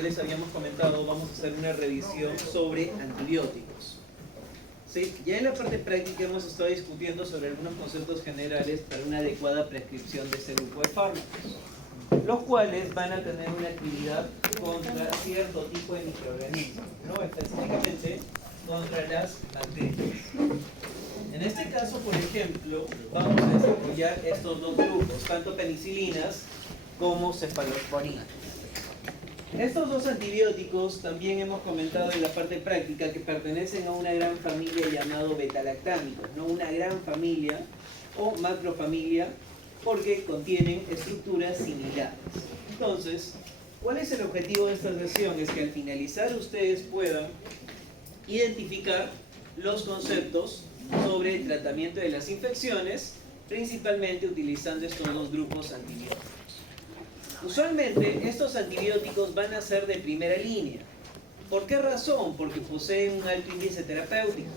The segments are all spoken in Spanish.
ya les habíamos comentado, vamos a hacer una revisión sobre antibióticos. ¿Sí? Ya en la parte práctica hemos estado discutiendo sobre algunos conceptos generales para una adecuada prescripción de este grupo de fármacos, los cuales van a tener una actividad contra cierto tipo de microorganismos, ¿no? Específicamente contra las bacterias. En este caso, por ejemplo, vamos a desarrollar estos dos grupos, tanto penicilinas como cefalosporinas. Estos dos antibióticos también hemos comentado en la parte práctica que pertenecen a una gran familia llamado betalactámicos, ¿no? Una gran familia o macrofamilia porque contienen estructuras similares. Entonces, ¿cuál es el objetivo de esta sesión? Es que al finalizar ustedes puedan identificar los conceptos sobre el tratamiento de las infecciones, principalmente utilizando estos dos grupos antibióticos. Usualmente estos antibióticos van a ser de primera línea. ¿Por qué razón? Porque poseen un alto índice terapéutico.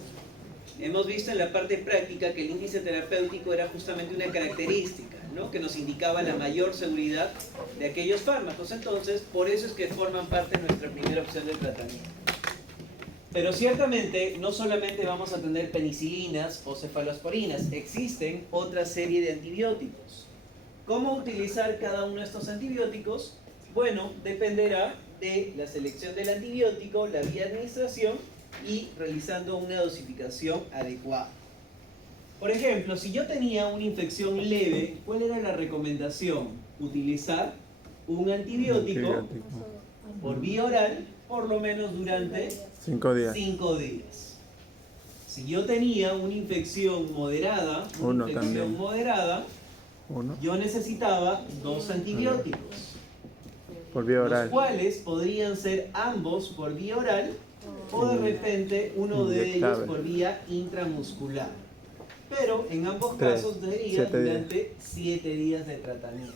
Hemos visto en la parte práctica que el índice terapéutico era justamente una característica, ¿no? Que nos indicaba la mayor seguridad de aquellos fármacos. Entonces, por eso es que forman parte de nuestra primera opción de tratamiento. Pero ciertamente no solamente vamos a tener penicilinas o cefalosporinas, existen otra serie de antibióticos. ¿Cómo utilizar cada uno de estos antibióticos? Bueno, dependerá de la selección del antibiótico, la vía de administración y realizando una dosificación adecuada. Por ejemplo, si yo tenía una infección leve, ¿cuál era la recomendación? Utilizar un antibiótico por vía oral por lo menos durante 5 días. Si yo tenía una infección moderada, yo necesitaba 2 antibióticos, por vía oral, los cuales podrían ser ambos por vía oral o de repente uno de ellos por vía intramuscular. Pero en ambos casos sería durante 7 días de tratamiento.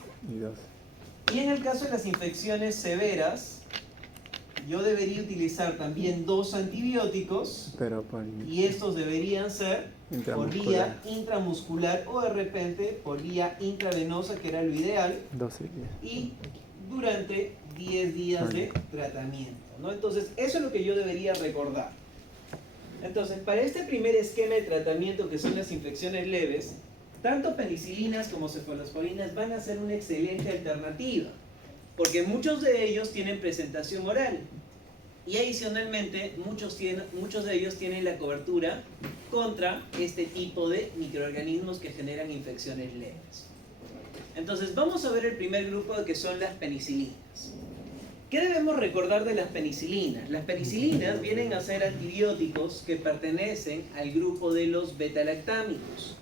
Y en el caso de las infecciones severas, yo debería utilizar también 2 antibióticos, y estos deberían ser por vía intramuscular o de repente por vía intravenosa, que era lo ideal, y durante 10 días de tratamiento, ¿no? Entonces, eso es lo que yo debería recordar. Entonces, para este primer esquema de tratamiento, que son las infecciones leves, tanto penicilinas como cefalosporinas van a ser una excelente alternativa, porque muchos de ellos tienen presentación oral y adicionalmente muchos de ellos tienen la cobertura contra este tipo de microorganismos que generan infecciones leves. Entonces vamos a ver el primer grupo, que son las penicilinas. ¿Qué debemos recordar de las penicilinas? Las penicilinas vienen a ser antibióticos que pertenecen al grupo de los betalactámicos.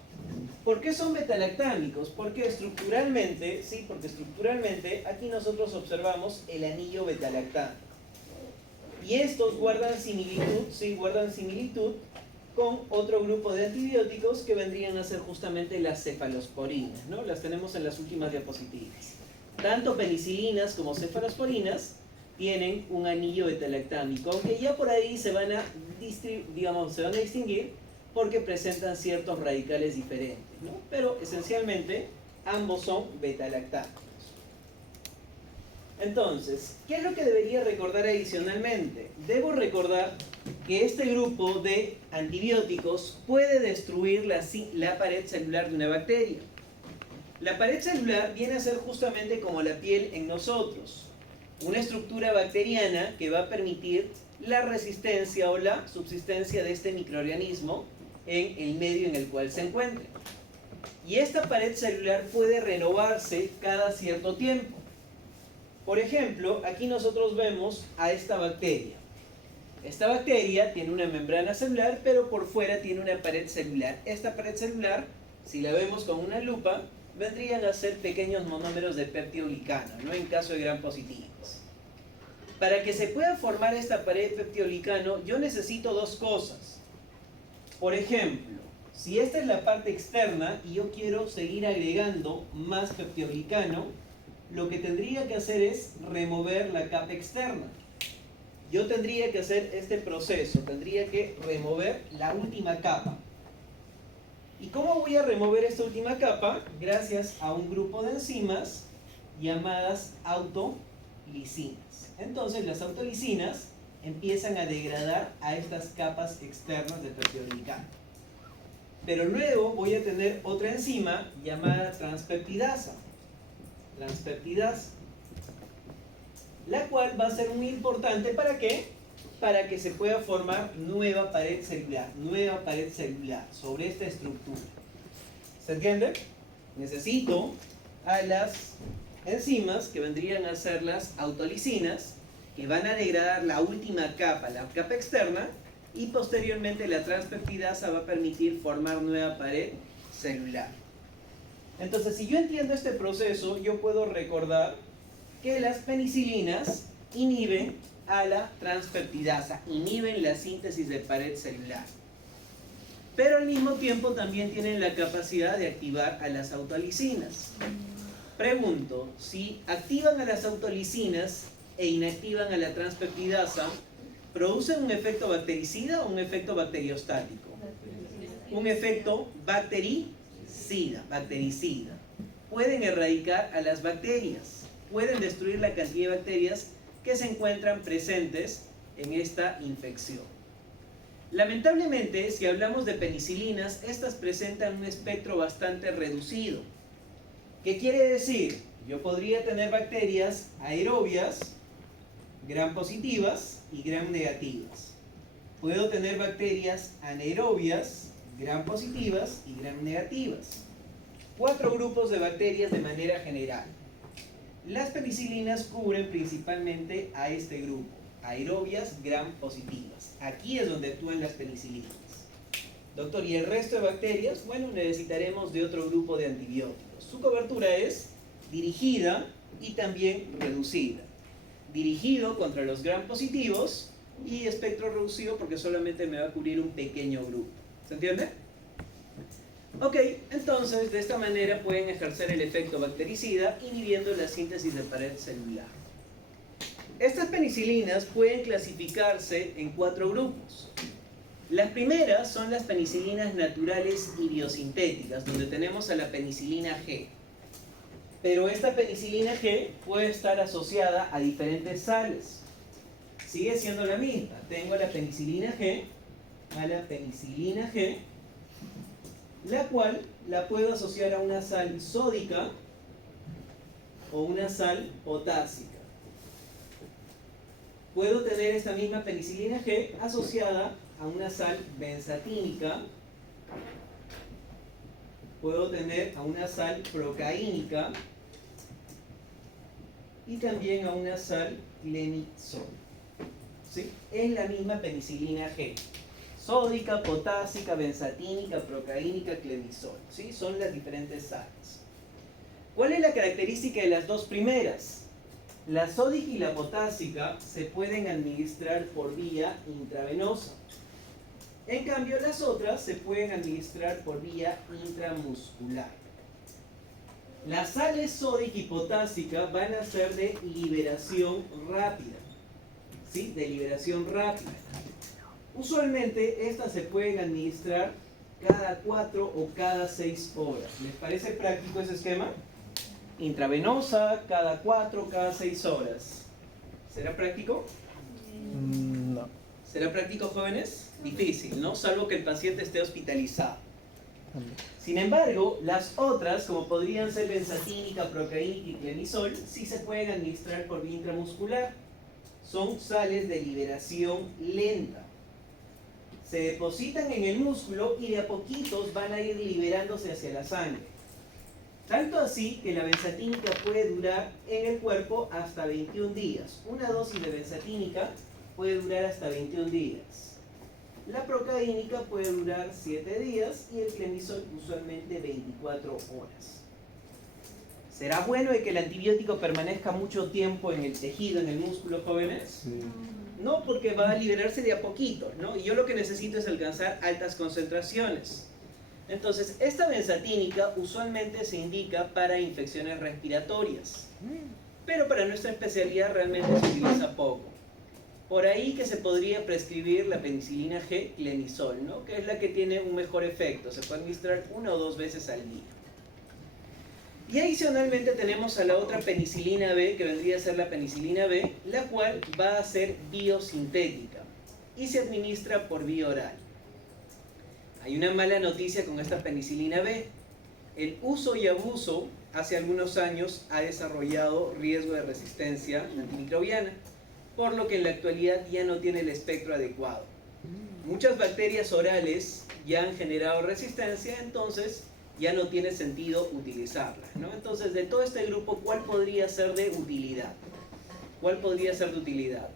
¿Por qué son betalactámicos? Porque estructuralmente aquí nosotros observamos el anillo betalactámico. Y estos guardan similitud con otro grupo de antibióticos que vendrían a ser justamente las cefalosporinas, ¿no? Las tenemos en las últimas diapositivas. Tanto penicilinas como cefalosporinas tienen un anillo betalactámico, aunque ya por ahí se van a distinguir porque presentan ciertos radicales diferentes, ¿no? Pero esencialmente ambos son betalactámicos. Entonces, ¿qué es lo que debería recordar adicionalmente? Debo recordar que este grupo de antibióticos puede destruir la pared celular de una bacteria. La pared celular viene a ser justamente como la piel en nosotros, una estructura bacteriana que va a permitir la resistencia o la subsistencia de este microorganismo en el medio en el cual se encuentre. Y esta pared celular puede renovarse cada cierto tiempo. Por ejemplo, aquí nosotros vemos a esta bacteria. Esta bacteria tiene una membrana celular, pero por fuera tiene una pared celular. Esta pared celular, si la vemos con una lupa, vendrían a ser pequeños monómeros de peptidoglicano, ¿no? En caso de gram positivos. Para que se pueda formar esta pared de peptidoglicano, yo necesito 2 cosas. Por ejemplo, si esta es la parte externa y yo quiero seguir agregando más peptidoglicano, lo que tendría que hacer es remover la capa externa. Yo tendría que hacer este proceso, tendría que remover la última capa. ¿Y cómo voy a remover esta última capa? Gracias a un grupo de enzimas llamadas autolisinas. Entonces las autolisinas empiezan a degradar a estas capas externas del peptidoglicano. Pero luego voy a tener otra enzima llamada transpeptidasa. Transpeptidasa. La cual va a ser muy importante, ¿para qué? Para que se pueda formar nueva pared celular sobre esta estructura. ¿Se entiende? Necesito a las enzimas que vendrían a ser las autolisinas, que van a degradar la última capa, la capa externa, y posteriormente la transpeptidasa va a permitir formar nueva pared celular. Entonces, si yo entiendo este proceso, yo puedo recordar que las penicilinas inhiben a la transpeptidasa, inhiben la síntesis de pared celular. Pero al mismo tiempo también tienen la capacidad de activar a las autolisinas. Pregunto, si activan a las autolisinas e inactivan a la transpeptidasa, ¿producen un efecto bactericida o un efecto bacteriostático? Un efecto bactericida. Pueden erradicar a las bacterias, pueden destruir la cantidad de bacterias que se encuentran presentes en esta infección. Lamentablemente, si hablamos de penicilinas, estas presentan un espectro bastante reducido. ¿Qué quiere decir? Yo podría tener bacterias aerobias, gram positivas y gram negativas. Puedo tener bacterias anaerobias, gram positivas y gram negativas. 4 grupos de bacterias de manera general. Las penicilinas cubren principalmente a este grupo, aerobias, gram positivas. Aquí es donde actúan las penicilinas. Doctor, ¿y el resto de bacterias? Bueno, necesitaremos de otro grupo de antibióticos. Su cobertura es dirigida y también reducida. Dirigido contra los gram positivos y espectro reducido porque solamente me va a cubrir un pequeño grupo. ¿Se entiende? Ok, entonces de esta manera pueden ejercer el efecto bactericida inhibiendo la síntesis de pared celular. Estas penicilinas pueden clasificarse en 4 grupos. Las primeras son las penicilinas naturales y biosintéticas, donde tenemos a la penicilina G. Pero esta penicilina G puede estar asociada a diferentes sales. Sigue siendo la misma. Tengo a la penicilina G, la cual la puedo asociar a una sal sódica o una sal potásica. Puedo tener esta misma penicilina G asociada a una sal benzatínica. Puedo tener a una sal procaínica y también a una sal clenisol. ¿Sí? Es la misma penicilina G. Sódica, potásica, benzatínica, procaínica, clenisol. ¿Sí? Son las diferentes sales. ¿Cuál es la característica de las dos primeras? La sódica y la potásica se pueden administrar por vía intravenosa. En cambio, las otras se pueden administrar por vía intramuscular. Las sales sódica y potásica van a ser de liberación rápida. ¿Sí? De liberación rápida. Usualmente estas se pueden administrar cada 4 o cada 6 horas. ¿Les parece práctico ese esquema? Intravenosa, cada 4, cada 6 horas. ¿Será práctico? No. ¿Será práctico, jóvenes? Difícil, ¿no? Salvo que el paciente esté hospitalizado. Sin embargo, las otras, como podrían ser benzatínica, procaínica y clenisol, sí se pueden administrar por vía intramuscular. Son sales de liberación lenta. Se depositan en el músculo y de a poquitos van a ir liberándose hacia la sangre. Tanto así que la benzatínica puede durar en el cuerpo hasta 21 días. Una dosis de benzatínica puede durar hasta 21 días. La procaínica puede durar 7 días y el clenisol usualmente 24 horas. ¿Será bueno de que el antibiótico permanezca mucho tiempo en el tejido, en el músculo, jóvenes? Sí. No, porque va a liberarse de a poquito, ¿no? Y yo lo que necesito es alcanzar altas concentraciones. Entonces, esta benzatínica usualmente se indica para infecciones respiratorias, pero para nuestra especialidad realmente se utiliza poco. Por ahí que se podría prescribir la penicilina G clenisol, ¿no? Que es la que tiene un mejor efecto. Se puede administrar 1 o 2 veces al día. Y adicionalmente tenemos a la otra penicilina B, que vendría a ser la penicilina B, la cual va a ser biosintética y se administra por vía oral. Hay una mala noticia con esta penicilina B. El uso y abuso hace algunos años ha desarrollado riesgo de resistencia antimicrobiana, por lo que en la actualidad ya no tiene el espectro adecuado. Muchas bacterias orales ya han generado resistencia, entonces ya no tiene sentido utilizarlas, ¿no? Entonces, de todo este grupo, ¿cuál podría ser de utilidad? ¿Cuál podría ser de utilidad?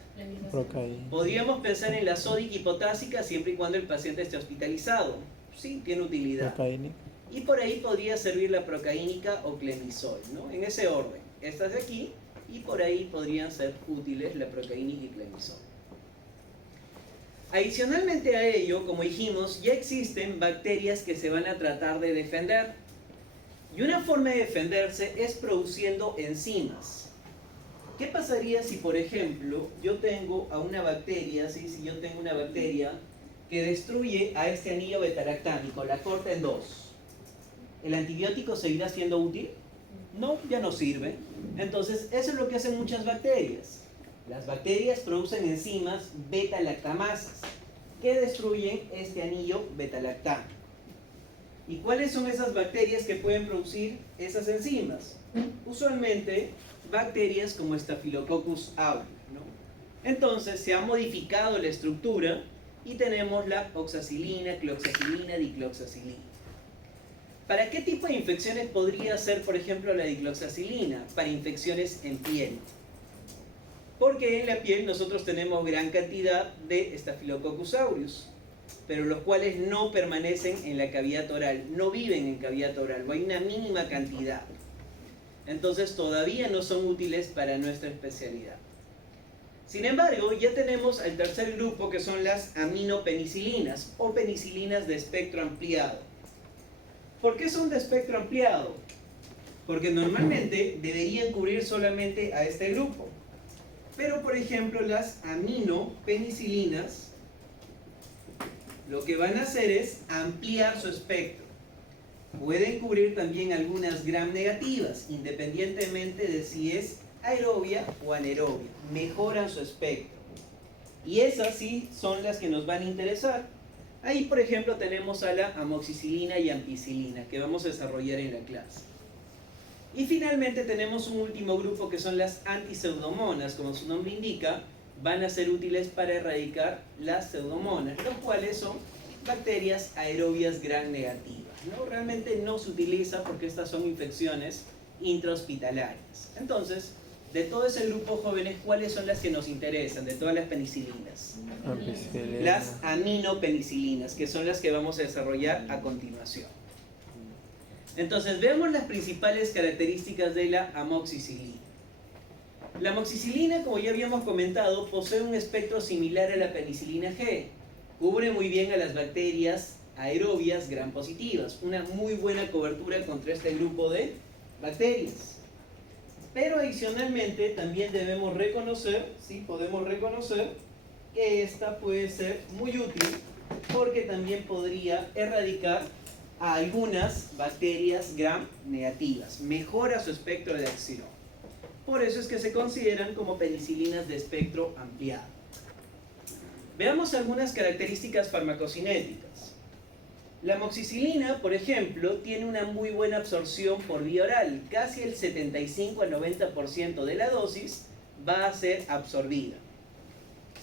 Procaína. Podríamos pensar en la sódica y potásica siempre y cuando el paciente esté hospitalizado. Sí, tiene utilidad. Procaína. Y por ahí podría servir la procaínica o clemizol, ¿no? En ese orden. Estas de aquí, y por ahí podrían ser útiles la procaínica y clemizol. Adicionalmente a ello, como dijimos, ya existen bacterias que se van a tratar de defender. Y una forma de defenderse es produciendo enzimas. ¿Qué pasaría si, por ejemplo, yo tengo a una bacteria, ¿sí? Si yo tengo una bacteria que destruye a este anillo betalactámico, la corta en dos? ¿El antibiótico seguirá siendo útil? No, ya no sirve. Entonces, eso es lo que hacen muchas bacterias. Las bacterias producen enzimas beta-lactamasas que destruyen este anillo beta-lactámico. ¿Y cuáles son esas bacterias que pueden producir esas enzimas? Usualmente, bacterias como Staphylococcus aureus, ¿no? Entonces, se ha modificado la estructura y tenemos la oxacilina, cloxacilina, dicloxacilina. ¿Para qué tipo de infecciones podría ser, por ejemplo, la dicloxacilina? Para infecciones en piel. Porque en la piel nosotros tenemos gran cantidad de Staphylococcus aureus, pero los cuales no permanecen en la cavidad oral, no viven en cavidad oral, o hay una mínima cantidad. Entonces todavía no son útiles para nuestra especialidad. Sin embargo, ya tenemos al tercer grupo, que son las aminopenicilinas o penicilinas de espectro ampliado. ¿Por qué son de espectro ampliado? Porque normalmente deberían cubrir solamente a este grupo. Pero, por ejemplo, las aminopenicilinas lo que van a hacer es ampliar su espectro. Pueden cubrir también algunas gram negativas, independientemente de si es aerobia o anaerobia. Mejoran su espectro. Y esas sí son las que nos van a interesar. Ahí, por ejemplo, tenemos a la amoxicilina y ampicilina, que vamos a desarrollar en la clase. Y finalmente tenemos un último grupo, que son las antiseudomonas. Como su nombre indica, van a ser útiles para erradicar las pseudomonas, los cuales son bacterias aerobias gram negativas, ¿no? Realmente no se utiliza porque estas son infecciones intrahospitalarias. Entonces, de todo ese grupo, jóvenes, ¿cuáles son las que nos interesan de todas las penicilinas? Ampicilina. Las aminopenicilinas, que son las que vamos a desarrollar a continuación. Entonces, veamos las principales características de la amoxicilina. La amoxicilina, como ya habíamos comentado, posee un espectro similar a la penicilina G. Cubre muy bien a las bacterias aerobias gram positivas, una muy buena cobertura contra este grupo de bacterias. Pero adicionalmente también debemos reconocer, sí, podemos reconocer que esta puede ser muy útil porque también podría erradicar a algunas bacterias gram negativas, mejora su espectro de acción. Por eso es que se consideran como penicilinas de espectro ampliado. Veamos algunas características farmacocinéticas. La amoxicilina, por ejemplo, tiene una muy buena absorción por vía oral. Casi el 75 al 90% de la dosis va a ser absorbida.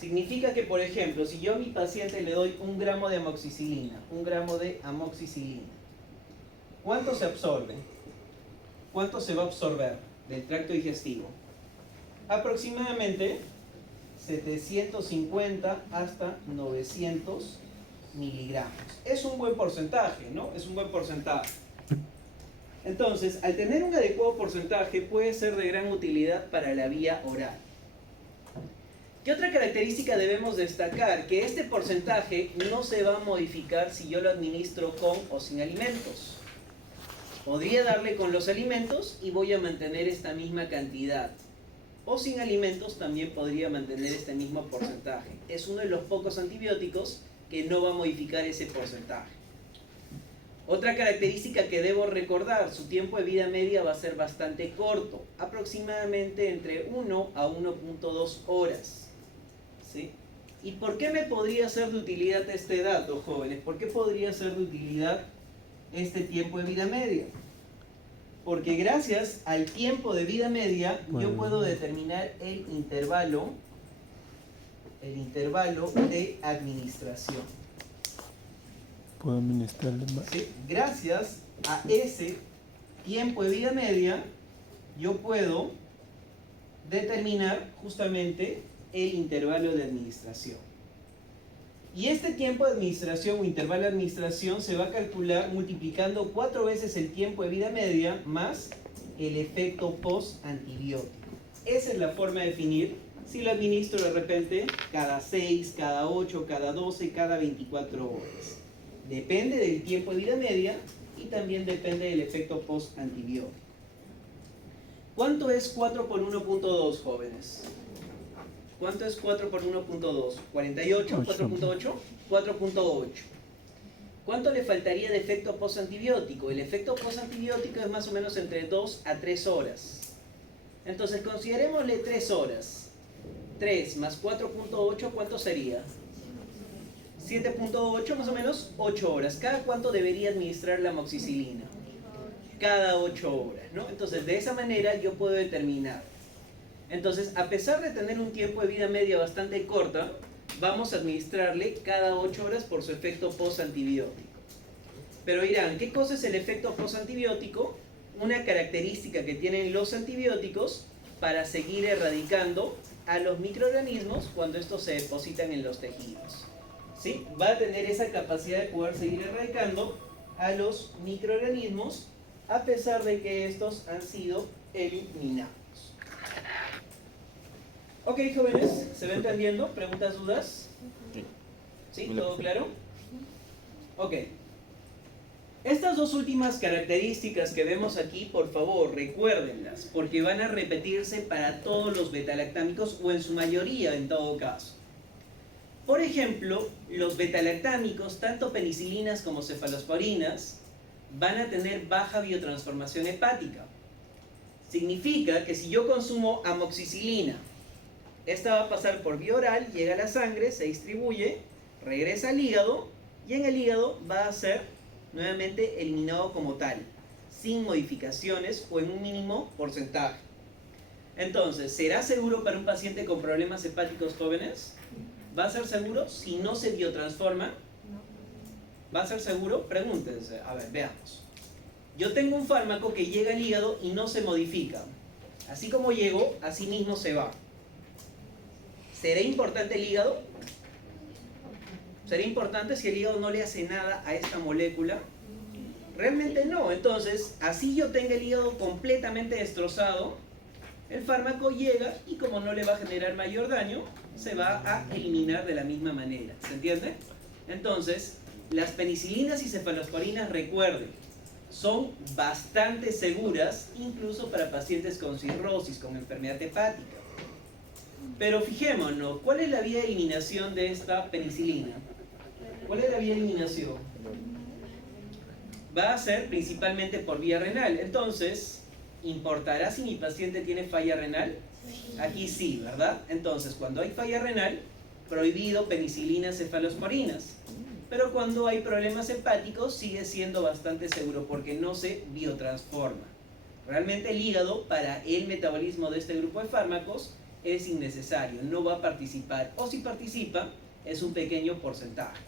Significa que, por ejemplo, si yo a mi paciente le doy 1 gramo de amoxicilina, 1 gramo de amoxicilina, ¿cuánto se absorbe? ¿Cuánto se va a absorber del tracto digestivo? Aproximadamente 750 hasta 900 miligramos. Es un buen porcentaje, ¿no? Es un buen porcentaje. Entonces, al tener un adecuado porcentaje, puede ser de gran utilidad para la vía oral. ¿Qué otra característica debemos destacar? Que este porcentaje no se va a modificar si yo lo administro con o sin alimentos. Podría darle con los alimentos y voy a mantener esta misma cantidad. O sin alimentos también podría mantener este mismo porcentaje. Es uno de los pocos antibióticos que no va a modificar ese porcentaje. Otra característica que debo recordar, su tiempo de vida media va a ser bastante corto, aproximadamente entre 1 a 1.2 horas. ¿Sí? ¿Y por qué me podría ser de utilidad este dato, jóvenes? ¿Por qué podría ser de utilidad este tiempo de vida media? Porque gracias al tiempo de vida media yo puedo determinar el intervalo de administración. Puedo administrarle más. ¿Sí? Gracias a ese tiempo de vida media yo puedo determinar justamente el intervalo de administración. Y este tiempo de administración o intervalo de administración se va a calcular multiplicando 4 veces el tiempo de vida media más el efecto post-antibiótico. Esa es la forma de definir si lo administro de repente cada 6, cada 8, cada 12, cada 24 horas. Depende del tiempo de vida media y también depende del efecto post-antibiótico. ¿Cuánto es 4 por 1.2, jóvenes? ¿Cuánto es 4 por 1.2? ¿48? ¿4.8? 4.8. ¿Cuánto le faltaría de efecto post-antibiótico? El efecto post-antibiótico es más o menos entre 2 a 3 horas. Entonces, considerémosle 3 horas. 3 más 4.8, ¿cuánto sería? 7.8 más o menos 8 horas. ¿Cada cuánto debería administrar la amoxicilina? Cada 8 horas, ¿no? Entonces, de esa manera yo puedo determinar. Entonces, a pesar de tener un tiempo de vida media bastante corta, vamos a administrarle cada 8 horas por su efecto post-antibiótico. Pero dirán, ¿qué cosa es el efecto post-antibiótico? Una característica que tienen los antibióticos para seguir erradicando a los microorganismos cuando estos se depositan en los tejidos. ¿Sí? Va a tener esa capacidad de poder seguir erradicando a los microorganismos a pesar de que estos han sido eliminados. Ok, jóvenes, ¿se va entendiendo? ¿Preguntas, dudas? ¿Sí? ¿Todo claro? Ok. Estas dos últimas características que vemos aquí, por favor, recuérdenlas, porque van a repetirse para todos los betalactámicos o en su mayoría en todo caso. Por ejemplo, los betalactámicos, tanto penicilinas como cefalosporinas, van a tener baja biotransformación hepática. Significa que si yo consumo amoxicilina, esta va a pasar por vía oral, llega a la sangre, se distribuye, regresa al hígado y en el hígado va a ser nuevamente eliminado como tal, sin modificaciones o en un mínimo porcentaje. Entonces, ¿será seguro para un paciente con problemas hepáticos jóvenes? ¿Va a ser seguro si no se biotransforma? ¿Va a ser seguro? Pregúntense. A ver, veamos. Yo tengo un fármaco que llega al hígado y no se modifica. Así como llegó, así mismo se va. ¿Será importante el hígado? ¿Será importante si el hígado no le hace nada a esta molécula? Realmente no. Entonces, así yo tenga el hígado completamente destrozado, el fármaco llega y como no le va a generar mayor daño, se va a eliminar de la misma manera. ¿Se entiende? Entonces, las penicilinas y cefalosporinas, recuerden, son bastante seguras, incluso para pacientes con cirrosis, con enfermedad hepática. Pero fijémonos, ¿cuál es la vía de eliminación de esta penicilina? ¿Cuál es la vía de eliminación? Va a ser principalmente por vía renal. Entonces, ¿importará si mi paciente tiene falla renal? Aquí sí, ¿verdad? Entonces, cuando hay falla renal, prohibido penicilinas, cefalosporinas. Pero cuando hay problemas hepáticos, sigue siendo bastante seguro porque no se biotransforma. Realmente el hígado, para el metabolismo de este grupo de fármacos, es innecesario, no va a participar. O si participa, es un pequeño porcentaje.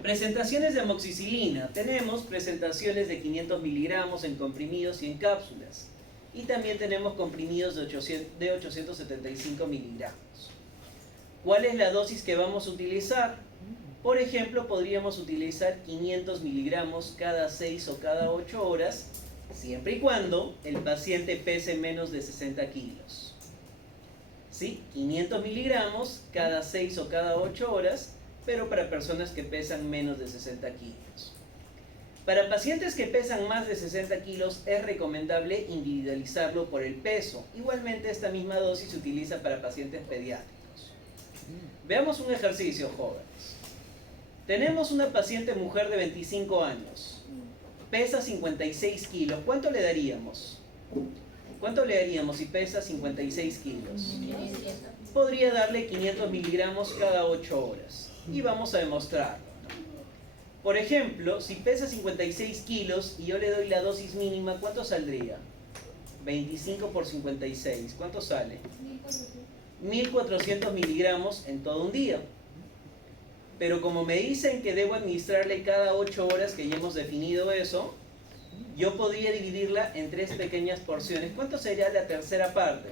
Presentaciones de amoxicilina. Tenemos presentaciones de 500 miligramos en comprimidos y en cápsulas. Y también tenemos comprimidos de 875 miligramos. ¿Cuál es la dosis que vamos a utilizar? Por ejemplo, podríamos utilizar 500 miligramos cada 6 o cada 8 horas, siempre y cuando el paciente pese menos de 60 kilos. ¿Sí? 500 miligramos cada 6 o cada 8 horas, pero para personas que pesan menos de 60 kilos. Para pacientes que pesan más de 60 kilos es recomendable individualizarlo por el peso. Igualmente esta misma dosis se utiliza para pacientes pediátricos. Veamos un ejercicio, jóvenes. Tenemos una paciente mujer de 25 años. Pesa 56 kilos. ¿Cuánto le daríamos? ¿Cuánto le daríamos si pesa 56 kilos? Podría darle 500 miligramos cada 8 horas. Y vamos a demostrarlo. Por ejemplo, si pesa 56 kilos y yo le doy la dosis mínima, ¿cuánto saldría? 25 por 56. ¿Cuánto sale? 1400 miligramos en todo un día. Pero como me dicen que debo administrarle cada 8 horas, que ya hemos definido eso, yo podría dividirla en 3 pequeñas porciones. ¿Cuánto sería la tercera parte?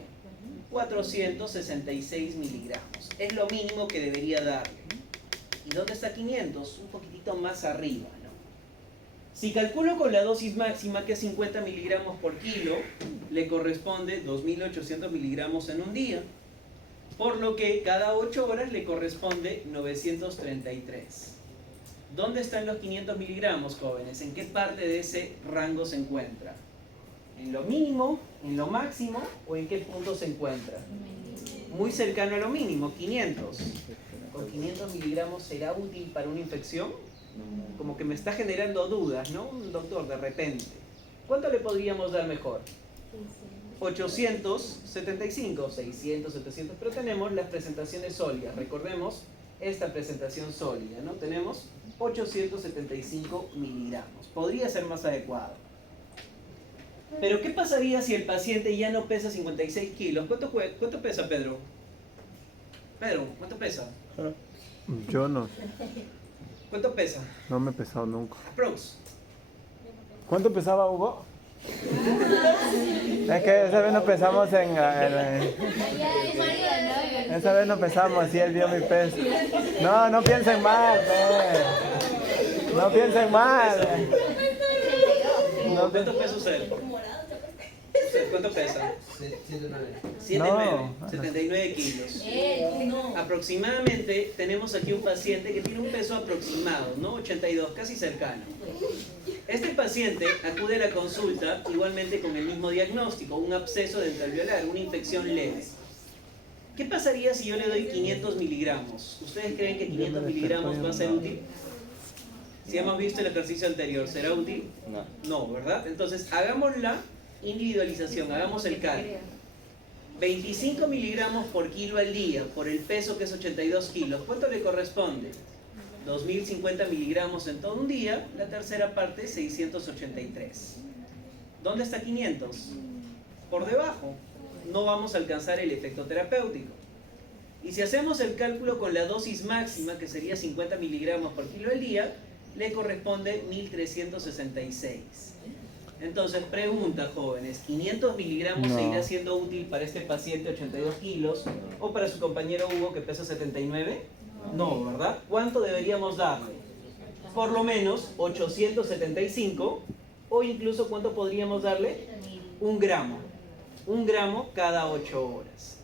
466 miligramos. Es lo mínimo que debería darle. ¿Y dónde está 500? Un poquitito más arriba, ¿no? Si calculo con la dosis máxima, que es 50 miligramos por kilo, le corresponde 2800 miligramos en un día. Por lo que cada 8 horas le corresponde 933. ¿Dónde están los 500 miligramos, jóvenes? ¿En qué parte de ese rango se encuentra? ¿En lo mínimo, en lo máximo o en qué punto se encuentra? Muy cercano a lo mínimo, 500. ¿Con 500 miligramos será útil para una infección? Como que me está generando dudas, ¿no? Un doctor, de repente. ¿Cuánto le podríamos dar mejor? 875, 600, 700, pero tenemos las presentaciones sólidas. Recordemos esta presentación sólida, ¿no? Tenemos 875 miligramos. Podría ser más adecuado. Pero ¿qué pasaría si el paciente ya no pesa 56 kilos? ¿Cuánto pesa, Pedro? Pedro, ¿cuánto pesa? Yo no. ¿Cuánto pesa? No me he pesado nunca. Aprox. ¿Cuánto pesaba Hugo? Es que esa vez no pesamos esa vez no pesamos, y él vio mi peso. No piensen mal, no piensen mal. ¿Cuánto pesa usted? ¿Cuánto pesa? 79 kilos. Aproximadamente tenemos aquí un paciente que tiene un peso aproximado, ¿no? 82, casi cercano. Este paciente acude a la consulta igualmente con el mismo diagnóstico, un absceso dentalveolar, una infección leve. ¿Qué pasaría si yo le doy 500 miligramos? ¿Ustedes creen que 500 miligramos va a ser útil? Si hemos visto el ejercicio anterior, ¿será útil? No, ¿verdad? Entonces, hagamos la individualización, hagamos el cálculo. 25 miligramos por kilo al día, por el peso que es 82 kilos. ¿Cuánto le corresponde? 2050 miligramos en todo un día, la tercera parte 683. ¿Dónde está 500? Por debajo. No vamos a alcanzar el efecto terapéutico. Y si hacemos el cálculo con la dosis máxima, que sería 50 miligramos por kilo al día, le corresponde 1366. Entonces, pregunta, jóvenes, ¿500 miligramos seguirá siendo útil para este paciente 82 kilos o para su compañero Hugo que pesa 79? No, ¿verdad? ¿Cuánto deberíamos darle? Por lo menos 875, o incluso ¿cuánto podríamos darle? 1 gramo. 1 gramo cada 8 horas.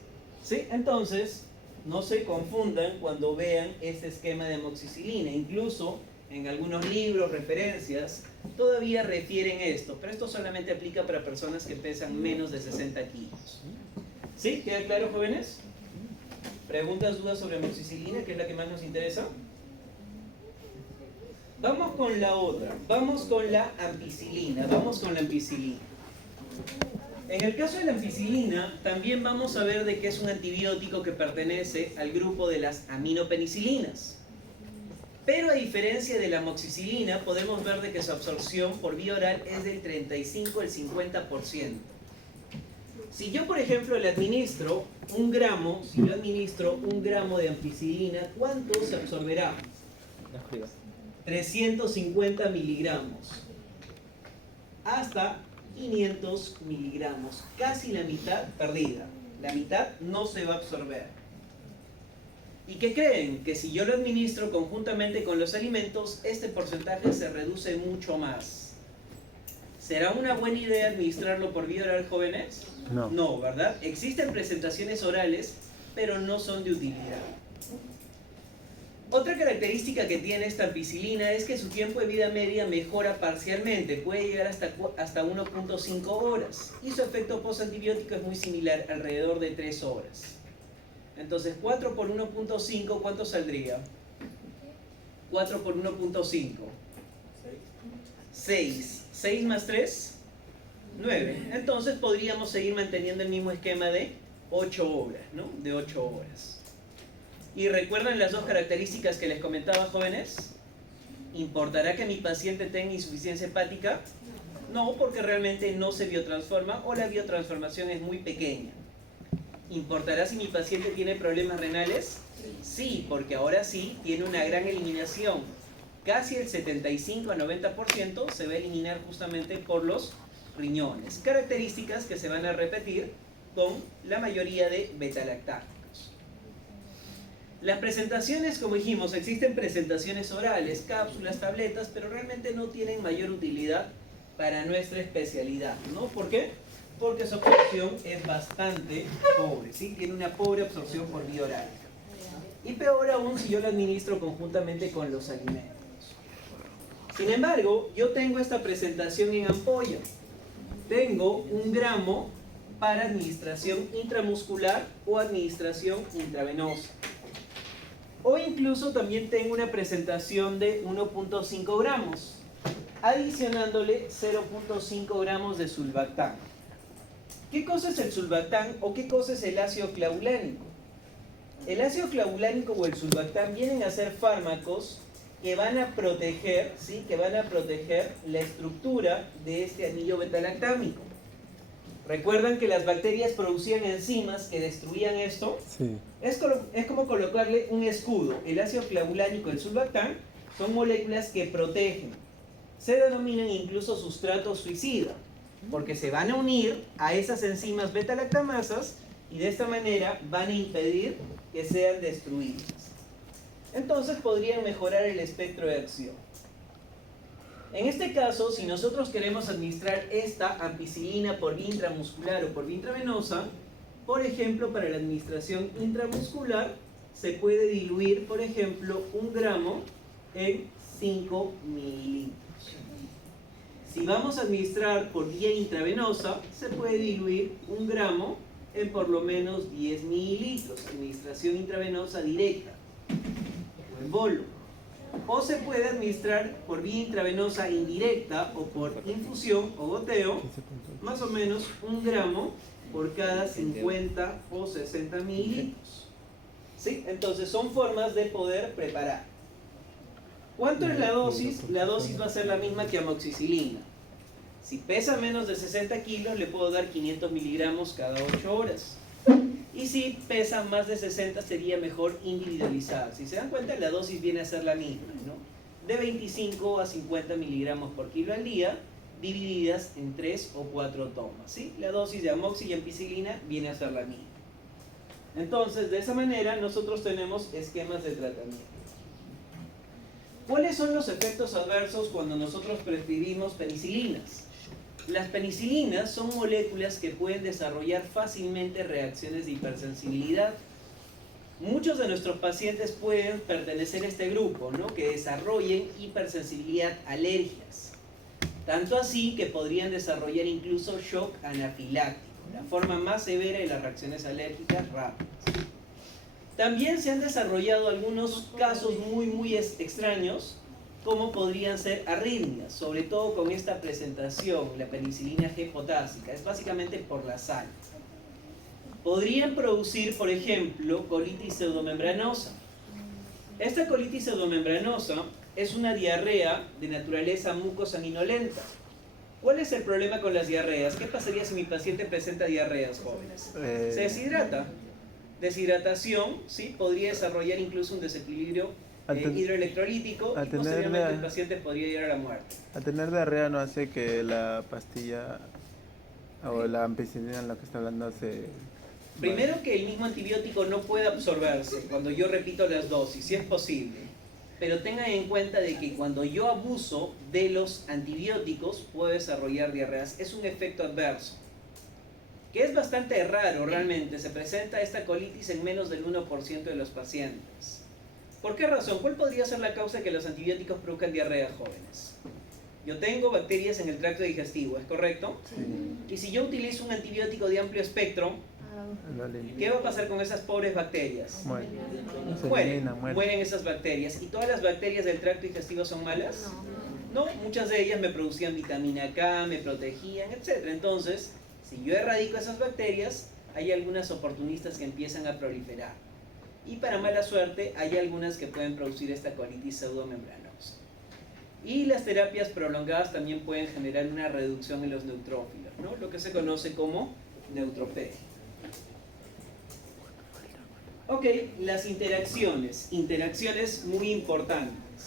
¿Sí? Entonces, no se confundan cuando vean este esquema de amoxicilina. Incluso en algunos libros, referencias, todavía refieren esto, pero esto solamente aplica para personas que pesan menos de 60 kilos. ¿Sí? ¿Queda claro, jóvenes? ¿Preguntas, dudas sobre amoxicilina, que es la que más nos interesa? Vamos con la otra, vamos con la ampicilina, En el caso de la ampicilina, también vamos a ver de que es un antibiótico que pertenece al grupo de las aminopenicilinas. Pero a diferencia de la amoxicilina, podemos ver de que su absorción por vía oral es del 35 al 50%. Si yo, por ejemplo, le administro 1 gramo, de ampicilina, ¿cuánto se absorberá? 350 miligramos. Hasta 500 miligramos. Casi la mitad perdida. La mitad no se va a absorber. ¿Y qué creen? Que si yo lo administro conjuntamente con los alimentos, este porcentaje se reduce mucho más. ¿Será una buena idea administrarlo por vía oral, jóvenes? No. No, ¿verdad? Existen presentaciones orales, pero no son de utilidad. Otra característica que tiene esta ampicilina es que su tiempo de vida media mejora parcialmente, puede llegar hasta 1.5 horas, y su efecto postantibiótico es muy similar, alrededor de 3 horas. Entonces, 4 por 1.5, ¿cuánto saldría? 4 por 1.5. 6. 6 más 3, 9. Entonces podríamos seguir manteniendo el mismo esquema de 8 horas, ¿no? De 8 horas. ¿Y recuerdan las dos características que les comentaba, jóvenes? ¿Importará que mi paciente tenga insuficiencia hepática? No, porque realmente no se biotransforma o la biotransformación es muy pequeña. ¿Importará si mi paciente tiene problemas renales? Sí, porque ahora sí tiene una gran eliminación. Casi el 75 a 90% se va a eliminar justamente por los riñones. Características que se van a repetir con la mayoría de betalactámicos. Las presentaciones, como dijimos, existen presentaciones orales, cápsulas, tabletas, pero realmente no tienen mayor utilidad para nuestra especialidad, ¿no? ¿Por qué? Porque su absorción es bastante pobre, ¿sí? Tiene una pobre absorción por vía oral. Y peor aún si yo la administro conjuntamente con los alimentos. Sin embargo, yo tengo esta presentación en ampolla. Tengo 1 gramo para administración intramuscular o administración intravenosa. O incluso también tengo una presentación de 1.5 gramos, adicionándole 0.5 gramos de sulbactam. ¿Qué cosa es el sulbactam o qué cosa es el ácido clavulánico? El ácido clavulánico o el sulbactam vienen a ser fármacos que van a proteger, ¿sí? Que van a proteger la estructura de este anillo betalactámico. ¿Recuerdan que las bacterias producían enzimas que destruían esto? Sí. Es como colocarle un escudo. El ácido clavulánico y el sulbactam son moléculas que protegen. Se denominan incluso sustratos suicida, porque se van a unir a esas enzimas beta-lactamasas y de esta manera van a impedir que sean destruidas. Entonces podrían mejorar el espectro de acción. En este caso, si nosotros queremos administrar esta ampicilina por vía intramuscular o por vía intravenosa, por ejemplo, para la administración intramuscular, se puede diluir, por ejemplo, 1 gramo en 5 mililitros. Si vamos a administrar por vía intravenosa, se puede diluir 1 gramo en por lo menos 10 mililitros, administración intravenosa directa o en bolo. O se puede administrar por vía intravenosa indirecta o por infusión o goteo, más o menos 1 gramo por cada 50 o 60 mililitros. ¿Sí? Entonces son formas de poder preparar. ¿Cuánto es la dosis? La dosis va a ser la misma que amoxicilina. Si pesa menos de 60 kilos, le puedo dar 500 miligramos cada 8 horas. Y si pesa más de 60, sería mejor individualizar. Si se dan cuenta, la dosis viene a ser la misma, ¿no? De 25 a 50 miligramos por kilo al día, divididas en 3 o 4 tomas, ¿sí? La dosis de amoxi y ampicilina viene a ser la misma. Entonces, de esa manera, nosotros tenemos esquemas de tratamiento. ¿Cuáles son los efectos adversos cuando nosotros prescribimos penicilinas? Las penicilinas son moléculas que pueden desarrollar fácilmente reacciones de hipersensibilidad. Muchos de nuestros pacientes pueden pertenecer a este grupo, ¿no? Que desarrollen hipersensibilidad a alergias. Tanto así que podrían desarrollar incluso shock anafiláctico, la forma más severa de las reacciones alérgicas rápidas. También se han desarrollado algunos casos muy extraños, como podrían ser arritmias, sobre todo con esta presentación, la penicilina G potásica, es básicamente por la sal. Podrían producir, por ejemplo, colitis pseudomembranosa. Esta colitis pseudomembranosa es una diarrea de naturaleza mucosanguinolenta. ¿Cuál es el problema con las diarreas? ¿Qué pasaría si mi paciente presenta diarreas, jóvenes? Se deshidrata. Deshidratación, ¿sí? Podría desarrollar incluso un desequilibrio hidroelectrolítico y posteriormente el paciente podría llegar a la muerte. Al tener diarrea no hace que la pastilla o la ampicilina en la que está hablando se... Primero que el mismo antibiótico no puede absorberse cuando yo repito las dosis, si es posible. Pero tengan en cuenta de que cuando yo abuso de los antibióticos puedo desarrollar diarreas. Es un efecto adverso, que es bastante raro realmente. Se presenta esta colitis en menos del 1% de los pacientes. ¿Por qué razón? ¿Cuál podría ser la causa de que los antibióticos produzcan diarrea, jóvenes? Yo tengo bacterias en el tracto digestivo, ¿es correcto? Sí. Y si yo utilizo un antibiótico de amplio espectro, ¿Qué va a pasar con esas pobres bacterias? Mueren. Mueren esas bacterias. ¿Y todas las bacterias del tracto digestivo son malas? No, muchas de ellas me producían vitamina K, me protegían, etc. Entonces, si yo erradico esas bacterias, hay algunas oportunistas que empiezan a proliferar. Y para mala suerte, hay algunas que pueden producir esta colitis pseudomembranosa. Y las terapias prolongadas también pueden generar una reducción en los neutrófilos, ¿no? Lo que se conoce como neutropenia. Ok, las interacciones muy importantes.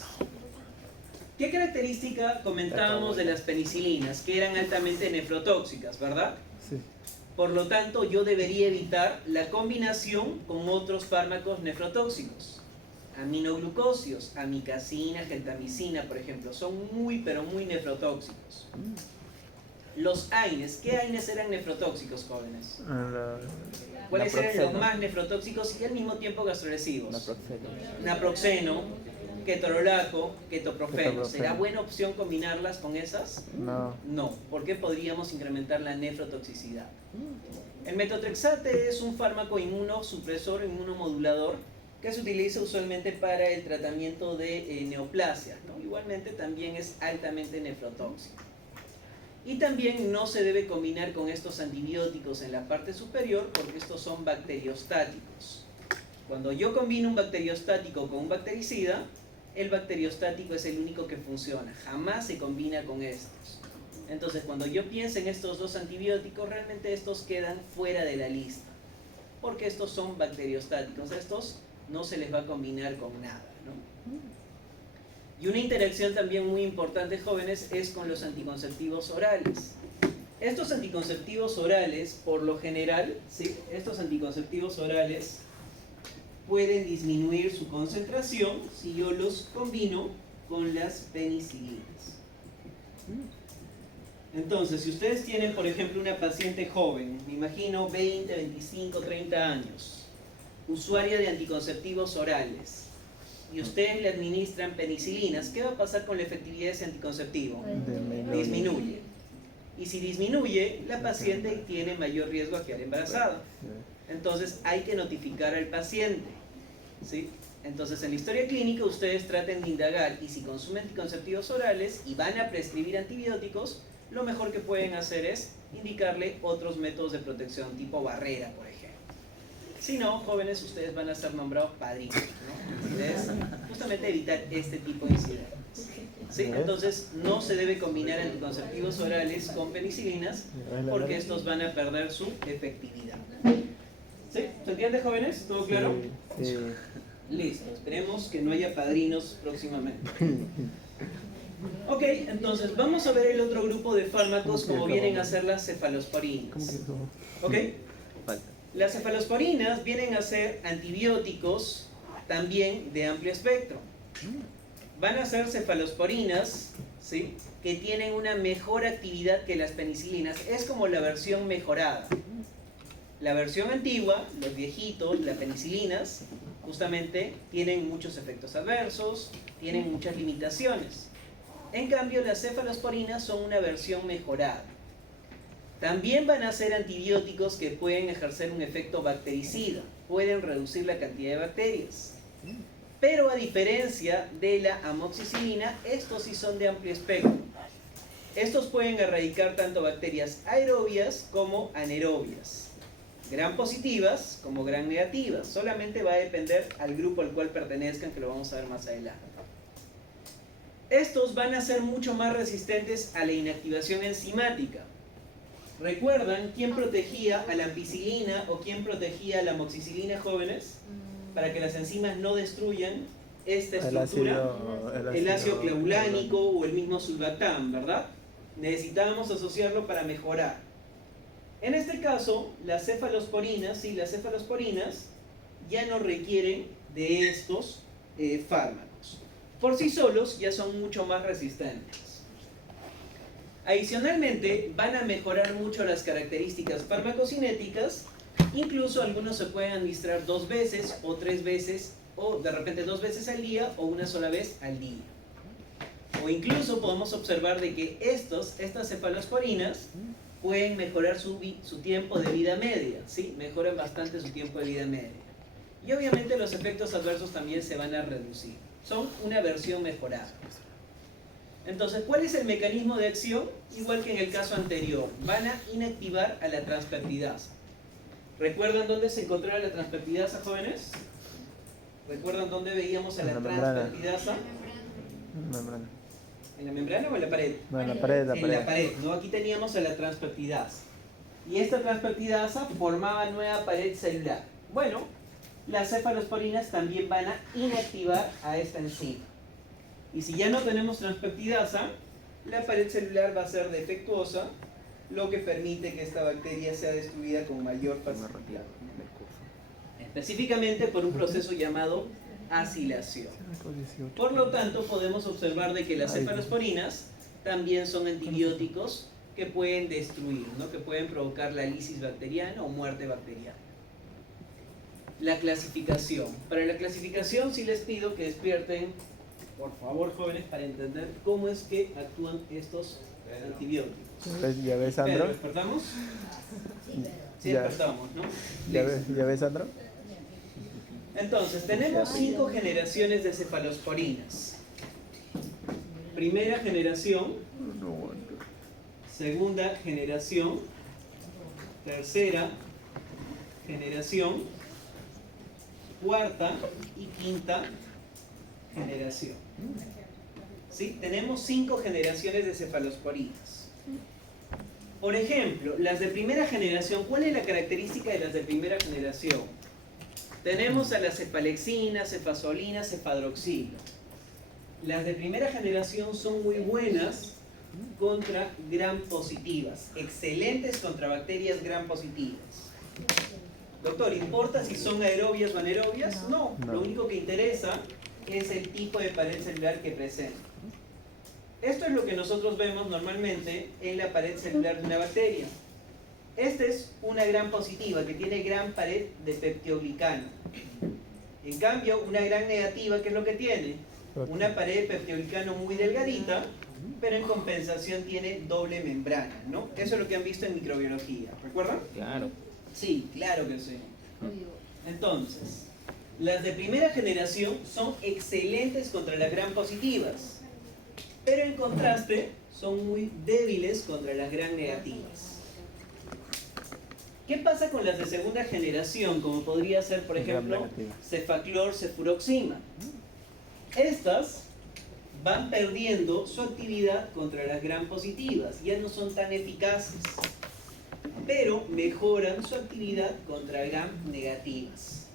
¿Qué característica comentábamos de las penicilinas? Que eran altamente nefrotóxicas, ¿verdad? Sí. Por lo tanto, yo debería evitar la combinación con otros fármacos nefrotóxicos. Aminoglucósidos, amikacina, gentamicina, por ejemplo, son muy, pero muy nefrotóxicos. Los AINES, ¿qué AINES eran nefrotóxicos, jóvenes? ¿Cuáles eran los más nefrotóxicos y al mismo tiempo gastrolesivos? Naproxeno, ketorolaco, ketoprofeno. ¿Será buena opción combinarlas con esas? No. No, porque podríamos incrementar la nefrotoxicidad. El metotrexate es un fármaco inmunosupresor, inmunomodulador, que se utiliza usualmente para el tratamiento de neoplasias, ¿no? Igualmente también es altamente nefrotóxico. Y también no se debe combinar con estos antibióticos en la parte superior porque estos son bacteriostáticos. Cuando yo combino un bacteriostático con un bactericida, el bacteriostático es el único que funciona, jamás se combina con estos. Entonces, cuando yo pienso en estos dos antibióticos, realmente estos quedan fuera de la lista, porque estos son bacteriostáticos, estos no se les va a combinar con nada, ¿no? Y una interacción también muy importante, jóvenes, es con los anticonceptivos orales. Estos anticonceptivos orales, por lo general, ¿sí? Estos anticonceptivos orales pueden disminuir su concentración si yo los combino con las penicilinas. Entonces, si ustedes tienen, por ejemplo, una paciente joven, me imagino 20, 25, 30 años, usuaria de anticonceptivos orales, y ustedes le administran penicilinas, ¿qué va a pasar con la efectividad de ese anticonceptivo? Disminuye. Y si disminuye, la paciente tiene mayor riesgo a quedar embarazada. Entonces hay que notificar al paciente, ¿sí? Entonces en la historia clínica ustedes traten de indagar, y si consumen anticonceptivos orales y van a prescribir antibióticos, lo mejor que pueden hacer es indicarle otros métodos de protección, tipo barrera, por ejemplo. Si no, jóvenes, ustedes van a ser nombrados padrinos, ¿no? Es justamente evitar este tipo de incidentes. ¿Sí? Entonces, no se debe combinar anticonceptivos orales con penicilinas porque estos van a perder su efectividad. ¿Sí? ¿Se entiende, jóvenes? ¿Todo claro? Sí. Listo. Esperemos que no haya padrinos próximamente. Ok, entonces vamos a ver el otro grupo de fármacos como vienen a ser las cefalosporinas. ¿Ok? Las cefalosporinas vienen a ser antibióticos también de amplio espectro. Van a ser cefalosporinas, ¿sí?, que tienen una mejor actividad que las penicilinas. Es como la versión mejorada. La versión antigua, los viejitos, las penicilinas, justamente tienen muchos efectos adversos, tienen muchas limitaciones. En cambio, las cefalosporinas son una versión mejorada. También van a ser antibióticos que pueden ejercer un efecto bactericida, pueden reducir la cantidad de bacterias. Pero a diferencia de la amoxicilina, estos sí son de amplio espectro. Estos pueden erradicar tanto bacterias aerobias como anaerobias, gram positivas como gram negativas. Solamente va a depender al grupo al cual pertenezcan, que lo vamos a ver más adelante. Estos van a ser mucho más resistentes a la inactivación enzimática. ¿Recuerdan quién protegía a la ampicilina o quién protegía a la amoxicilina, jóvenes? Para que las enzimas no destruyan esta estructura, el ácido clavulánico o el mismo sulbactam, ¿verdad? Necesitábamos asociarlo para mejorar. En este caso, las cefalosporinas, sí, las cefalosporinas ya no requieren de estos fármacos. Por sí solos ya son mucho más resistentes. Adicionalmente, van a mejorar mucho las características farmacocinéticas. Incluso algunos se pueden administrar 2 veces o 3 veces, o de repente 2 veces al día o una sola vez al día. O incluso podemos observar de que estas cefalosporinas pueden mejorar su tiempo de vida media, ¿sí? Mejoran bastante su tiempo de vida media. Y obviamente los efectos adversos también se van a reducir. Son una versión mejorada. Entonces, ¿cuál es el mecanismo de acción? Igual que en el caso anterior, van a inactivar a la transpeptidasa. ¿Recuerdan dónde se encontraba la transpeptidasa, jóvenes? ¿Recuerdan dónde veíamos a la transpeptidasa? Membrana. ¿En la membrana o en la pared? No, en la pared, En la pared, ¿no? Aquí teníamos a la transpeptidasa. Y esta transpeptidasa formaba nueva pared celular. Bueno, las cefalosporinas también van a inactivar a esta enzima. Y si ya no tenemos transpeptidasa, la pared celular va a ser defectuosa, lo que permite que esta bacteria sea destruida con mayor facilidad. Específicamente por un proceso llamado acilación. Por lo tanto, podemos observar de que las cefalosporinas también son antibióticos que pueden destruir, ¿no? Que pueden provocar la lisis bacteriana o muerte bacteriana. La clasificación. Para la clasificación sí les pido que despierten, por favor, jóvenes, para entender cómo es que actúan estos antibióticos. ¿Ya ves, Sandro? Pero, ¿despertamos? Sí, despertamos, ¿no? ¿Ya ves, Sandro? Entonces, tenemos 5 generaciones de cefalosporinas. Primera generación, segunda generación, tercera generación, cuarta y quinta generación. ¿Sí? Tenemos 5 generaciones de cefalosporinas. Por ejemplo, las de primera generación, ¿cuál es la característica de las de primera generación? Tenemos a la cefalexina, cefazolina, cefadroxilo. Las de primera generación son muy buenas contra gram positivas, excelentes contra bacterias gram positivas. Doctor, ¿importa si son aerobias o anaerobias? No, lo único que interesa es el tipo de pared celular que presenta. Esto es lo que nosotros vemos normalmente en la pared celular de una bacteria. Esta es una gram positiva que tiene gran pared de peptidoglicano. En cambio, una gram negativa, ¿qué es lo que tiene? Una pared de peptidoglicano muy delgadita, pero en compensación tiene doble membrana, ¿no? Eso es lo que han visto en microbiología. ¿Recuerdan? Claro. Sí, claro que sí. Entonces, las de primera generación son excelentes contra las gram positivas, pero en contraste son muy débiles contra las gram negativas. ¿Qué pasa con las de segunda generación? Como podría ser, por ejemplo, cefaclor, cefuroxima. Estas van perdiendo su actividad contra las gram positivas, ya no son tan eficaces, pero mejoran su actividad contra gram negativas.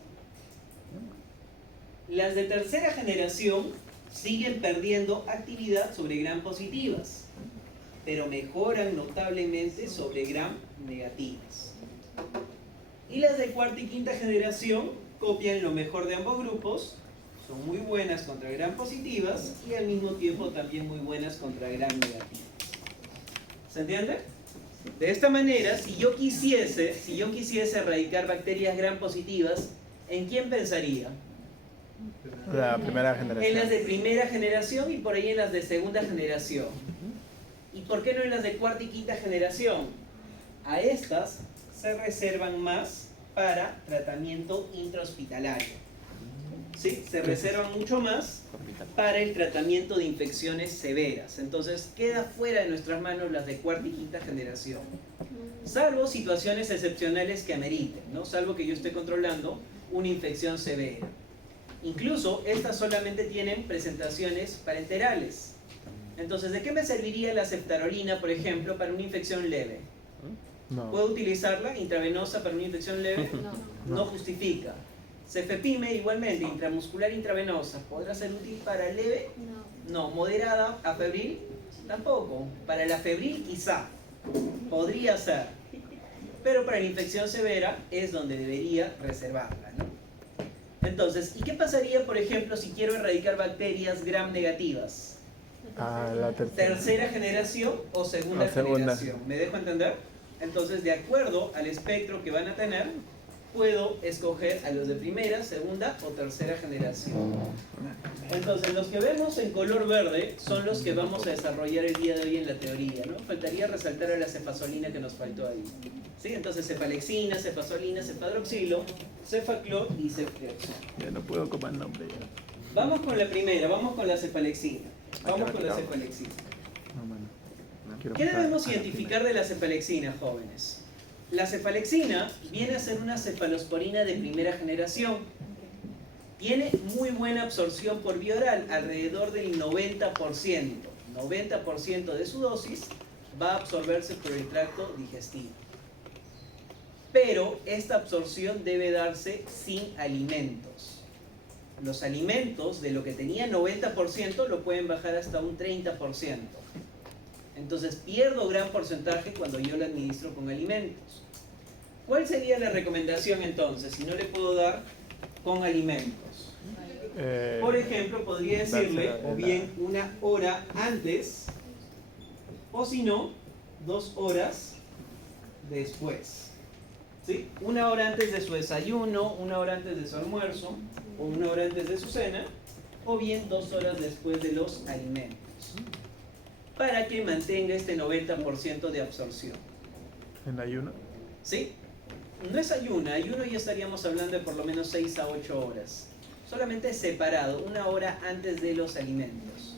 Las de tercera generación siguen perdiendo actividad sobre gram positivas, pero mejoran notablemente sobre gram negativas. Y las de cuarta y quinta generación copian lo mejor de ambos grupos, son muy buenas contra gram positivas y al mismo tiempo también muy buenas contra gram negativas. ¿Se entiende? De esta manera, si yo quisiese erradicar bacterias gram positivas, ¿en quién pensaría? La primera generación. En las de primera generación y por ahí en las de segunda generación. ¿Y por qué no en las de cuarta y quinta generación? A estas se reservan más para tratamiento intrahospitalario. ¿Sí? Se reservan mucho más para el tratamiento de infecciones severas. Entonces queda fuera de nuestras manos las de cuarta y quinta generación. Salvo situaciones excepcionales que ameriten, ¿no? Salvo que yo esté controlando una infección severa. Incluso estas solamente tienen presentaciones parenterales. Entonces, ¿de qué me serviría la ceftarolina, por ejemplo, para una infección leve? No. ¿Puedo utilizarla intravenosa para una infección leve? No justifica. Cefepime igualmente, intramuscular intravenosa, ¿podrá ser útil para leve? No. ¿Moderada a febril? Tampoco. Para la febril quizá, podría ser. Pero para la infección severa es donde debería reservarla, ¿no? Entonces, ¿y qué pasaría, por ejemplo, si quiero erradicar bacterias gram negativas? La tercera. ¿Tercera generación o segunda segunda. generación? ¿Me dejo entender? Entonces, de acuerdo al espectro que van a tener, puedo escoger a los de primera, segunda o tercera generación. Entonces, los que vemos en color verde son los que vamos a desarrollar el día de hoy en la teoría, ¿no? Faltaría resaltar a la cefazolina que nos faltó ahí. ¿Sí? Entonces, cefalexina, cefazolina, cefadroxilo, cefaclor y ceftriaxona. Ya no puedo comer nombre ya. Vamos con la primera, vamos con la cefalexina. Vamos con la cefalexina. No, mano. No quiero ¿Qué pasar debemos a la identificar de la cefalexina, jóvenes? La cefalexina viene a ser una cefalosporina de primera generación. Tiene muy buena absorción por vía oral, alrededor del 90%. 90% de su dosis va a absorberse por el tracto digestivo. Pero esta absorción debe darse sin alimentos. Los alimentos, de lo que tenía 90%, lo pueden bajar hasta un 30%. Entonces pierdo gran porcentaje cuando yo lo administro con alimentos. ¿Cuál sería la recomendación entonces si no le puedo dar con alimentos? Por ejemplo, podría decirle o bien 1 hora antes, o si no, 2 horas después. ¿Sí? 1 hora antes de su desayuno, 1 hora antes de su almuerzo, o 1 hora antes de su cena, o bien 2 horas después de los alimentos, para que mantenga este 90% de absorción. ¿En ayuno? ¿Sí? No es ayuno ya estaríamos hablando de por lo menos 6 a 8 horas. Solamente separado, 1 hora antes de los alimentos.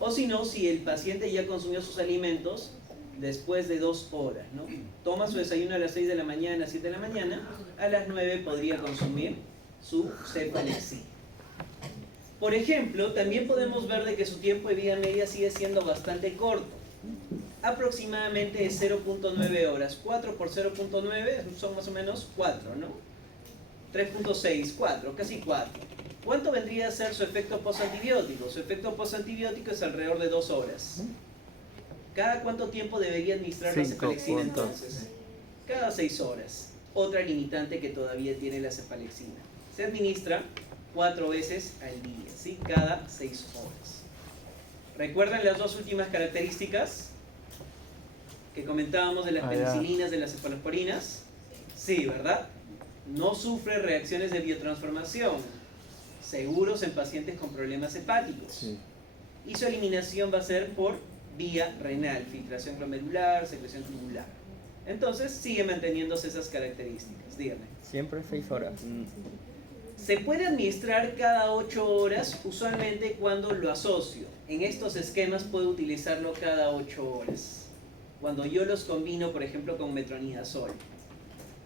O si no, si el paciente ya consumió sus alimentos, después de 2 horas, ¿no? Toma su desayuno a las 6 de la mañana, 7 de la mañana, a las 9 podría consumir su cefalexina. Por ejemplo, también podemos ver de que su tiempo de vida media sigue siendo bastante corto. Aproximadamente es 0.9 horas. 4 por 0.9 son más o menos 4, ¿no? 3.6, 4, casi 4. ¿Cuánto vendría a ser su efecto postantibiótico? Su efecto postantibiótico es alrededor de 2 horas. ¿Cada cuánto tiempo debería administrar la cefalexina entonces? Cada 6 horas. Otra limitante que todavía tiene la cefalexina. Se administra 4 veces al día, ¿sí? Cada 6 horas. ¿Recuerdan las dos últimas características que comentábamos de las penicilinas, de las cefalosporinas? Sí, ¿verdad? No sufre reacciones de biotransformación, seguros en pacientes con problemas hepáticos. Sí. Y su eliminación va a ser por vía renal, filtración glomerular, secreción tubular. Entonces sigue manteniéndose esas características. Dígame. Siempre 6 horas. Se puede administrar cada 8 horas, usualmente cuando lo asocio. En estos esquemas puedo utilizarlo cada 8 horas. Cuando yo los combino, por ejemplo, con metronidazol.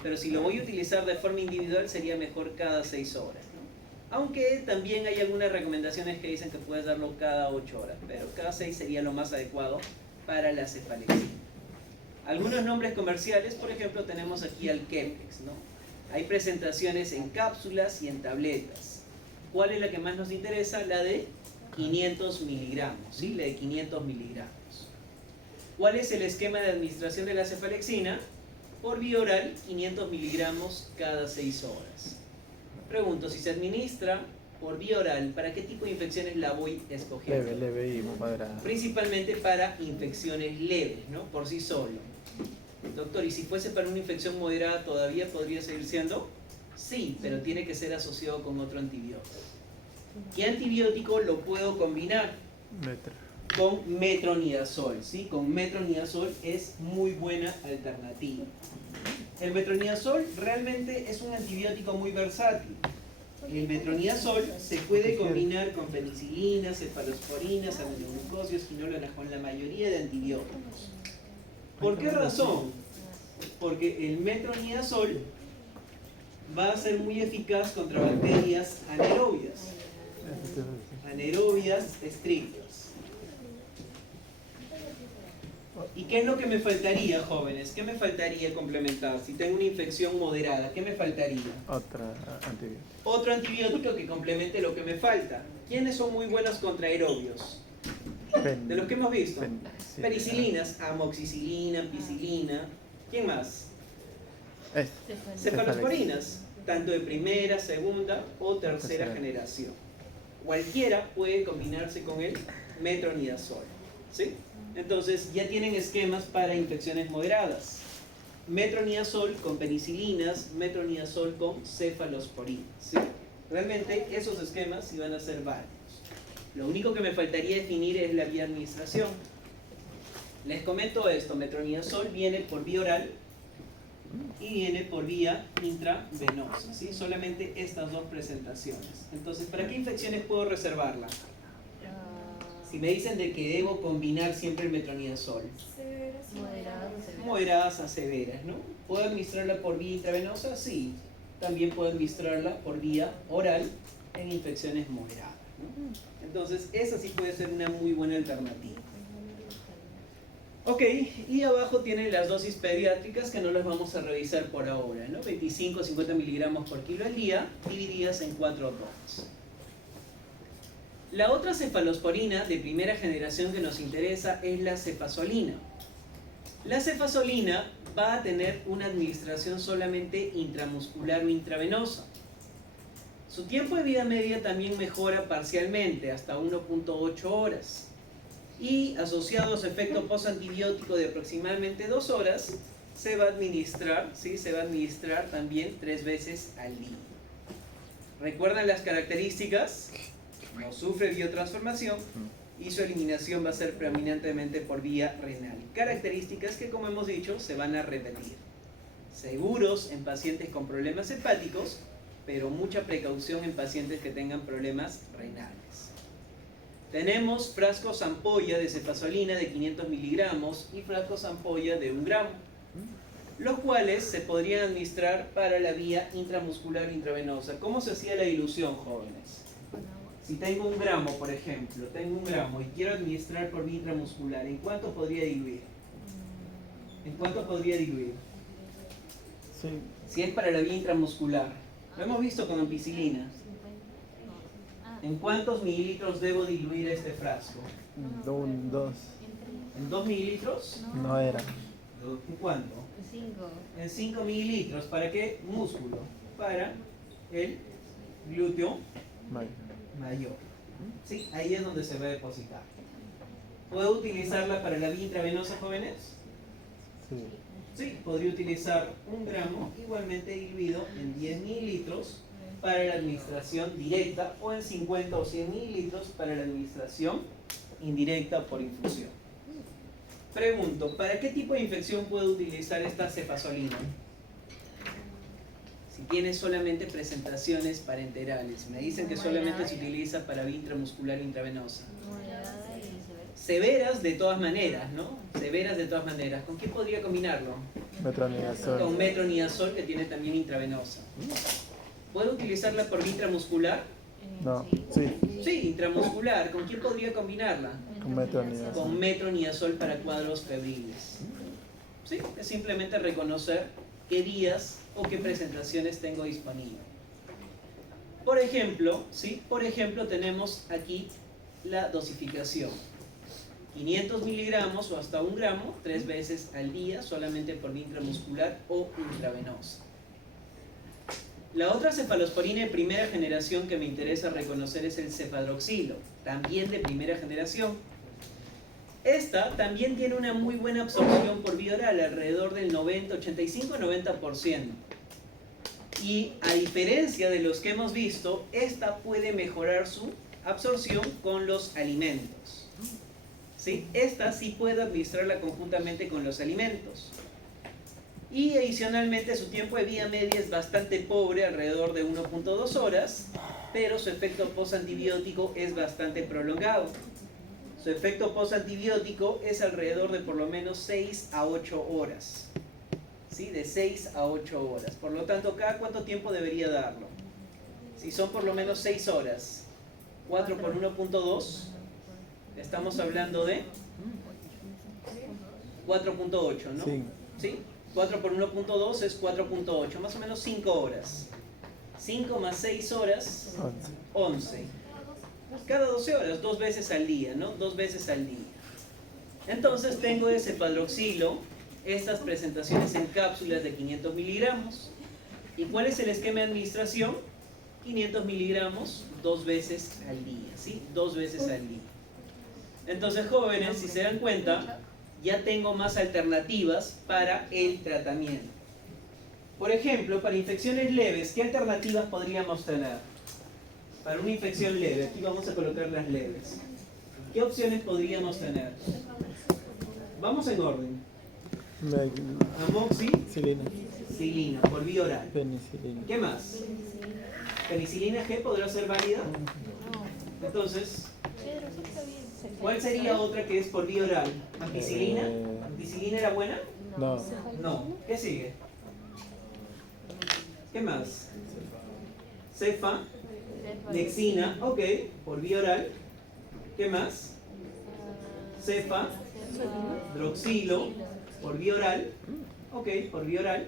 Pero si lo voy a utilizar de forma individual, sería mejor cada 6 horas, ¿no? Aunque también hay algunas recomendaciones que dicen que puedes darlo cada 8 horas, pero cada 6 sería lo más adecuado para la cefalexina. Algunos nombres comerciales, por ejemplo, tenemos aquí al Keflex, ¿no? Hay presentaciones en cápsulas y en tabletas. ¿Cuál es la que más nos interesa? La de 500 miligramos, ¿sí? La de 500 miligramos. ¿Cuál es el esquema de administración de la cefalexina? Por vía oral, 500 miligramos cada 6 horas. Pregunto, si se administra por vía oral, ¿para qué tipo de infecciones la voy escogiendo? Leve y moderada. Principalmente para infecciones leves, ¿no? Por sí solo. Doctor, ¿y si fuese para una infección moderada todavía podría seguir siendo? Sí, pero tiene que ser asociado con otro antibiótico. ¿Qué antibiótico lo puedo combinar? Con metronidazol, ¿sí? Con metronidazol es muy buena alternativa. El metronidazol realmente es un antibiótico muy versátil. El metronidazol se puede combinar con penicilina, cefalosporinas, aminoglucosios, quinolonas, con la mayoría de antibióticos. ¿Por qué razón? Porque el metronidazol va a ser muy eficaz contra bacterias anaerobias estrictas. ¿Y qué es lo que me faltaría, jóvenes? ¿Qué me faltaría complementar? Si tengo una infección moderada, ¿qué me faltaría? Otro antibiótico que complemente lo que me falta. ¿Quiénes son muy buenos contra aerobios? De los que hemos visto. Penicilinas, amoxicilina, ampicilina. ¿Quién más? Cefalosporinas, tanto de primera, segunda o tercera generación. Cualquiera puede combinarse con el metronidazol, ¿sí? Entonces ya tienen esquemas para infecciones moderadas. metronidazol con penicilinas, metronidazol con cefalosporina, ¿sí? Realmente esos esquemas sí van a ser válidos. Lo único que me faltaría definir es la vía de administración. Les comento esto, metronidazol viene por vía oral y viene por vía intravenosa, ¿sí? Solamente estas dos presentaciones. Entonces, ¿para qué infecciones puedo reservarla? Si me dicen de que debo combinar siempre el metronidazol. Moderadas a severas, ¿no? ¿Puedo administrarla por vía intravenosa? Sí. También puedo administrarla por vía oral en infecciones moderadas, ¿no? Entonces, esa sí puede ser una muy buena alternativa. Ok, y abajo tienen las dosis pediátricas que no las vamos a revisar por ahora, ¿no? 25 50 miligramos por kilo al día, divididas en 4 dosis. La otra cefalosporina de primera generación que nos interesa es la cefazolina. La cefazolina va a tener una administración solamente intramuscular o intravenosa. Su tiempo de vida media también mejora parcialmente, hasta 1.8 horas. Y asociado a su efecto postantibiótico de aproximadamente 2 horas, se va a administrar, ¿sí? Se va a administrar también 3 veces al día. ¿Recuerdan las características? No sufre biotransformación y su eliminación va a ser predominantemente por vía renal. Características que, como hemos dicho, se van a repetir. Seguros en pacientes con problemas hepáticos, pero mucha precaución en pacientes que tengan problemas renales. Tenemos frascos ampolla de cefazolina de 500 miligramos y frascos ampolla de 1 gramo, los cuales se podrían administrar para la vía intramuscular intravenosa. ¿Cómo se hacía la dilución, jóvenes? Si tengo 1 gramo, por ejemplo, tengo 1 gramo y quiero administrar por vía intramuscular, ¿en cuánto podría diluir? ¿En cuánto podría diluir? Sí. Si es para la vía intramuscular, lo hemos visto con ampicilina. ¿En cuántos mililitros debo diluir este frasco? 2. ¿En 2 mililitros? No era. ¿En cuánto? 5. En 5 mililitros. ¿Para qué músculo? Para el glúteo mayor. ¿Sí? Ahí es donde se va a depositar. ¿Puedo utilizarla para la vía intravenosa, jóvenes? Sí. Sí, podría utilizar 1 gramo igualmente diluido en 10 mililitros para la administración directa o en 50 o 100 mililitros para la administración indirecta por infusión. Pregunto, ¿para qué tipo de infección puedo utilizar esta cefazolina? Si tiene solamente presentaciones parenterales, me dicen que solamente se utiliza para vía intramuscular intravenosa. Severas de todas maneras, ¿no? Severas de todas maneras. ¿Con qué podría combinarlo? Metronidazol. Con metronidazol, que tiene también intravenosa. ¿Puedo utilizarla por vía intramuscular? No. Sí. Sí, intramuscular. ¿Con quién podría combinarla? Con metronidazol. Con metronidazol para cuadros febriles. Sí, es simplemente reconocer qué días o qué presentaciones tengo disponible. Por ejemplo, ¿sí? Por ejemplo, tenemos aquí la dosificación. 500 miligramos o hasta 1 gramo, 3 veces al día, solamente por vía intramuscular o intravenosa. La otra cefalosporina de primera generación que me interesa reconocer es el cefadroxilo, también de primera generación. Esta también tiene una muy buena absorción por vía oral, alrededor del 85-90%. Y a diferencia de los que hemos visto, esta puede mejorar su absorción con los alimentos. ¿Sí? Esta sí puedo administrarla conjuntamente con los alimentos. Y adicionalmente su tiempo de vida media es bastante pobre, alrededor de 1.2 horas, pero su efecto postantibiótico es bastante prolongado. Su efecto postantibiótico es alrededor de por lo menos 6 a 8 horas. ¿Sí? De 6 a 8 horas. Por lo tanto, ¿cada cuánto tiempo debería darlo? Si son por lo menos 6 horas, 4 por 1.2, estamos hablando de 4.8, ¿no? Sí. ¿Sí? 4 por 1.2 es 4.8, más o menos 5 horas. 5 más 6 horas, 11. Cada 12 horas, 2 veces al día, ¿no? 2 veces al día. Entonces tengo ese cefadroxilo, estas presentaciones en cápsulas de 500 miligramos. ¿Y cuál es el esquema de administración? 500 miligramos 2 veces al día, ¿sí? 2 veces al día. Entonces, jóvenes, si se dan cuenta, ya tengo más alternativas para el tratamiento. Por ejemplo, para infecciones leves, ¿qué alternativas podríamos tener? Para una infección leve, aquí vamos a colocar las leves. ¿Qué opciones podríamos tener? Vamos en orden. Amoxicilina, por vía oral. Penicilina. ¿Qué más? ¿Penicilina G podrá ser válida? Entonces, ¿cuál sería otra que es por vía oral? ¿Ampicilina? ¿Ampicilina era buena? No. No. ¿Qué sigue? ¿Qué más? Cefa, Lexina, ok, por vía oral. ¿Qué más? Cefa, Droxilo, por vía oral. Ok, por vía oral.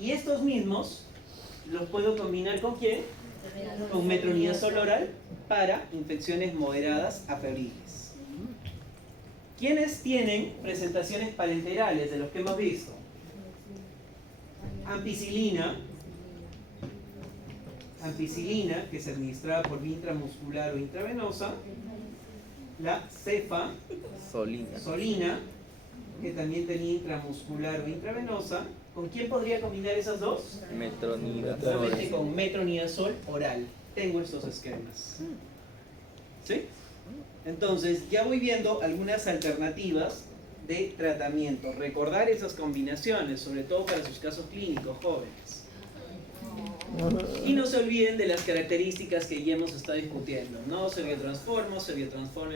Y estos mismos los puedo combinar ¿con quién? Con metronidazol oral para infecciones moderadas a febriles. ¿Quiénes tienen presentaciones parenterales de los que hemos visto? Ampicilina, que se administraba por vía intramuscular o intravenosa, la cefazolina, que también tenía intramuscular o intravenosa. ¿Con quién podría combinar esas dos? Metronidazol. Solamente con metronidazol oral. Tengo estos esquemas. ¿Sí? Entonces, ya voy viendo algunas alternativas de tratamiento. Recordar esas combinaciones, sobre todo para sus casos clínicos jóvenes. Y no se olviden de las características que ya hemos estado discutiendo. No se biotransforma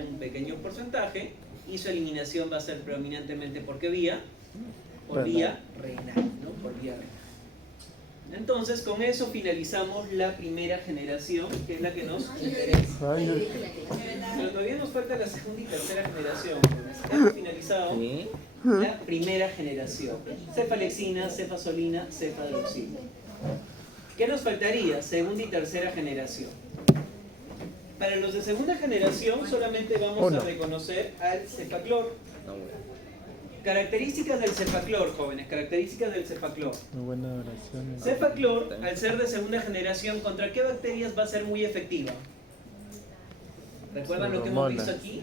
en un pequeño porcentaje y su eliminación va a ser predominantemente ¿por qué vía? Por vía renal, ¿no? Por vía renal. Entonces, con eso finalizamos la primera generación, que es la que nos interesa. Pero todavía nos falta la segunda y tercera generación. Hemos finalizado la primera generación. Cefalexina, cefazolina, cefadroxina. ¿Qué nos faltaría? Segunda y tercera generación. Para los de segunda generación solamente vamos a reconocer al cefaclor. Características del cefaclor, jóvenes, características del cefaclor. Muy buena oración. Cefaclor, al ser de segunda generación, ¿contra qué bacterias va a ser muy efectiva? ¿Recuerdan lo que hemos visto aquí?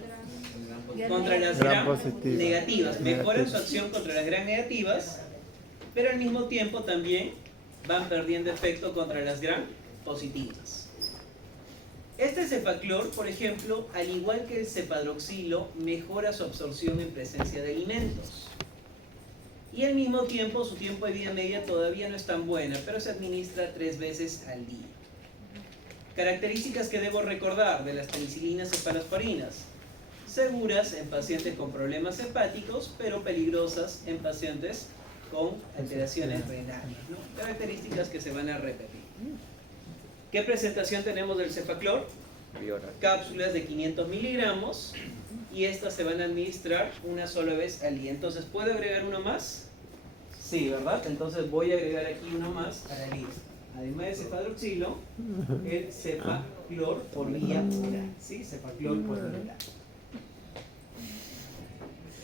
Contra las gram negativas. Mejoran su acción contra las gram negativas, pero al mismo tiempo también van perdiendo efecto contra las gram positivas. Este cefaclor, por ejemplo, al igual que el cepadroxilo, mejora su absorción en presencia de alimentos. Y al mismo tiempo, su tiempo de vida media todavía no es tan buena, pero se administra 3 veces al día. Características que debo recordar de las penicilinas cefalosporinas. Seguras en pacientes con problemas hepáticos, pero peligrosas en pacientes con alteraciones renales, ¿no? Características que se van a repetir. ¿Qué presentación tenemos del cefaclor? Cápsulas de 500 miligramos y estas se van a administrar una sola vez al día. Entonces, ¿puedo agregar uno más? Sí, ¿verdad? Entonces voy a agregar aquí uno más a la lista. Además de cefadroxilo, el cefaclor por vía oral. ¿Sí? Cefaclor por vía oral.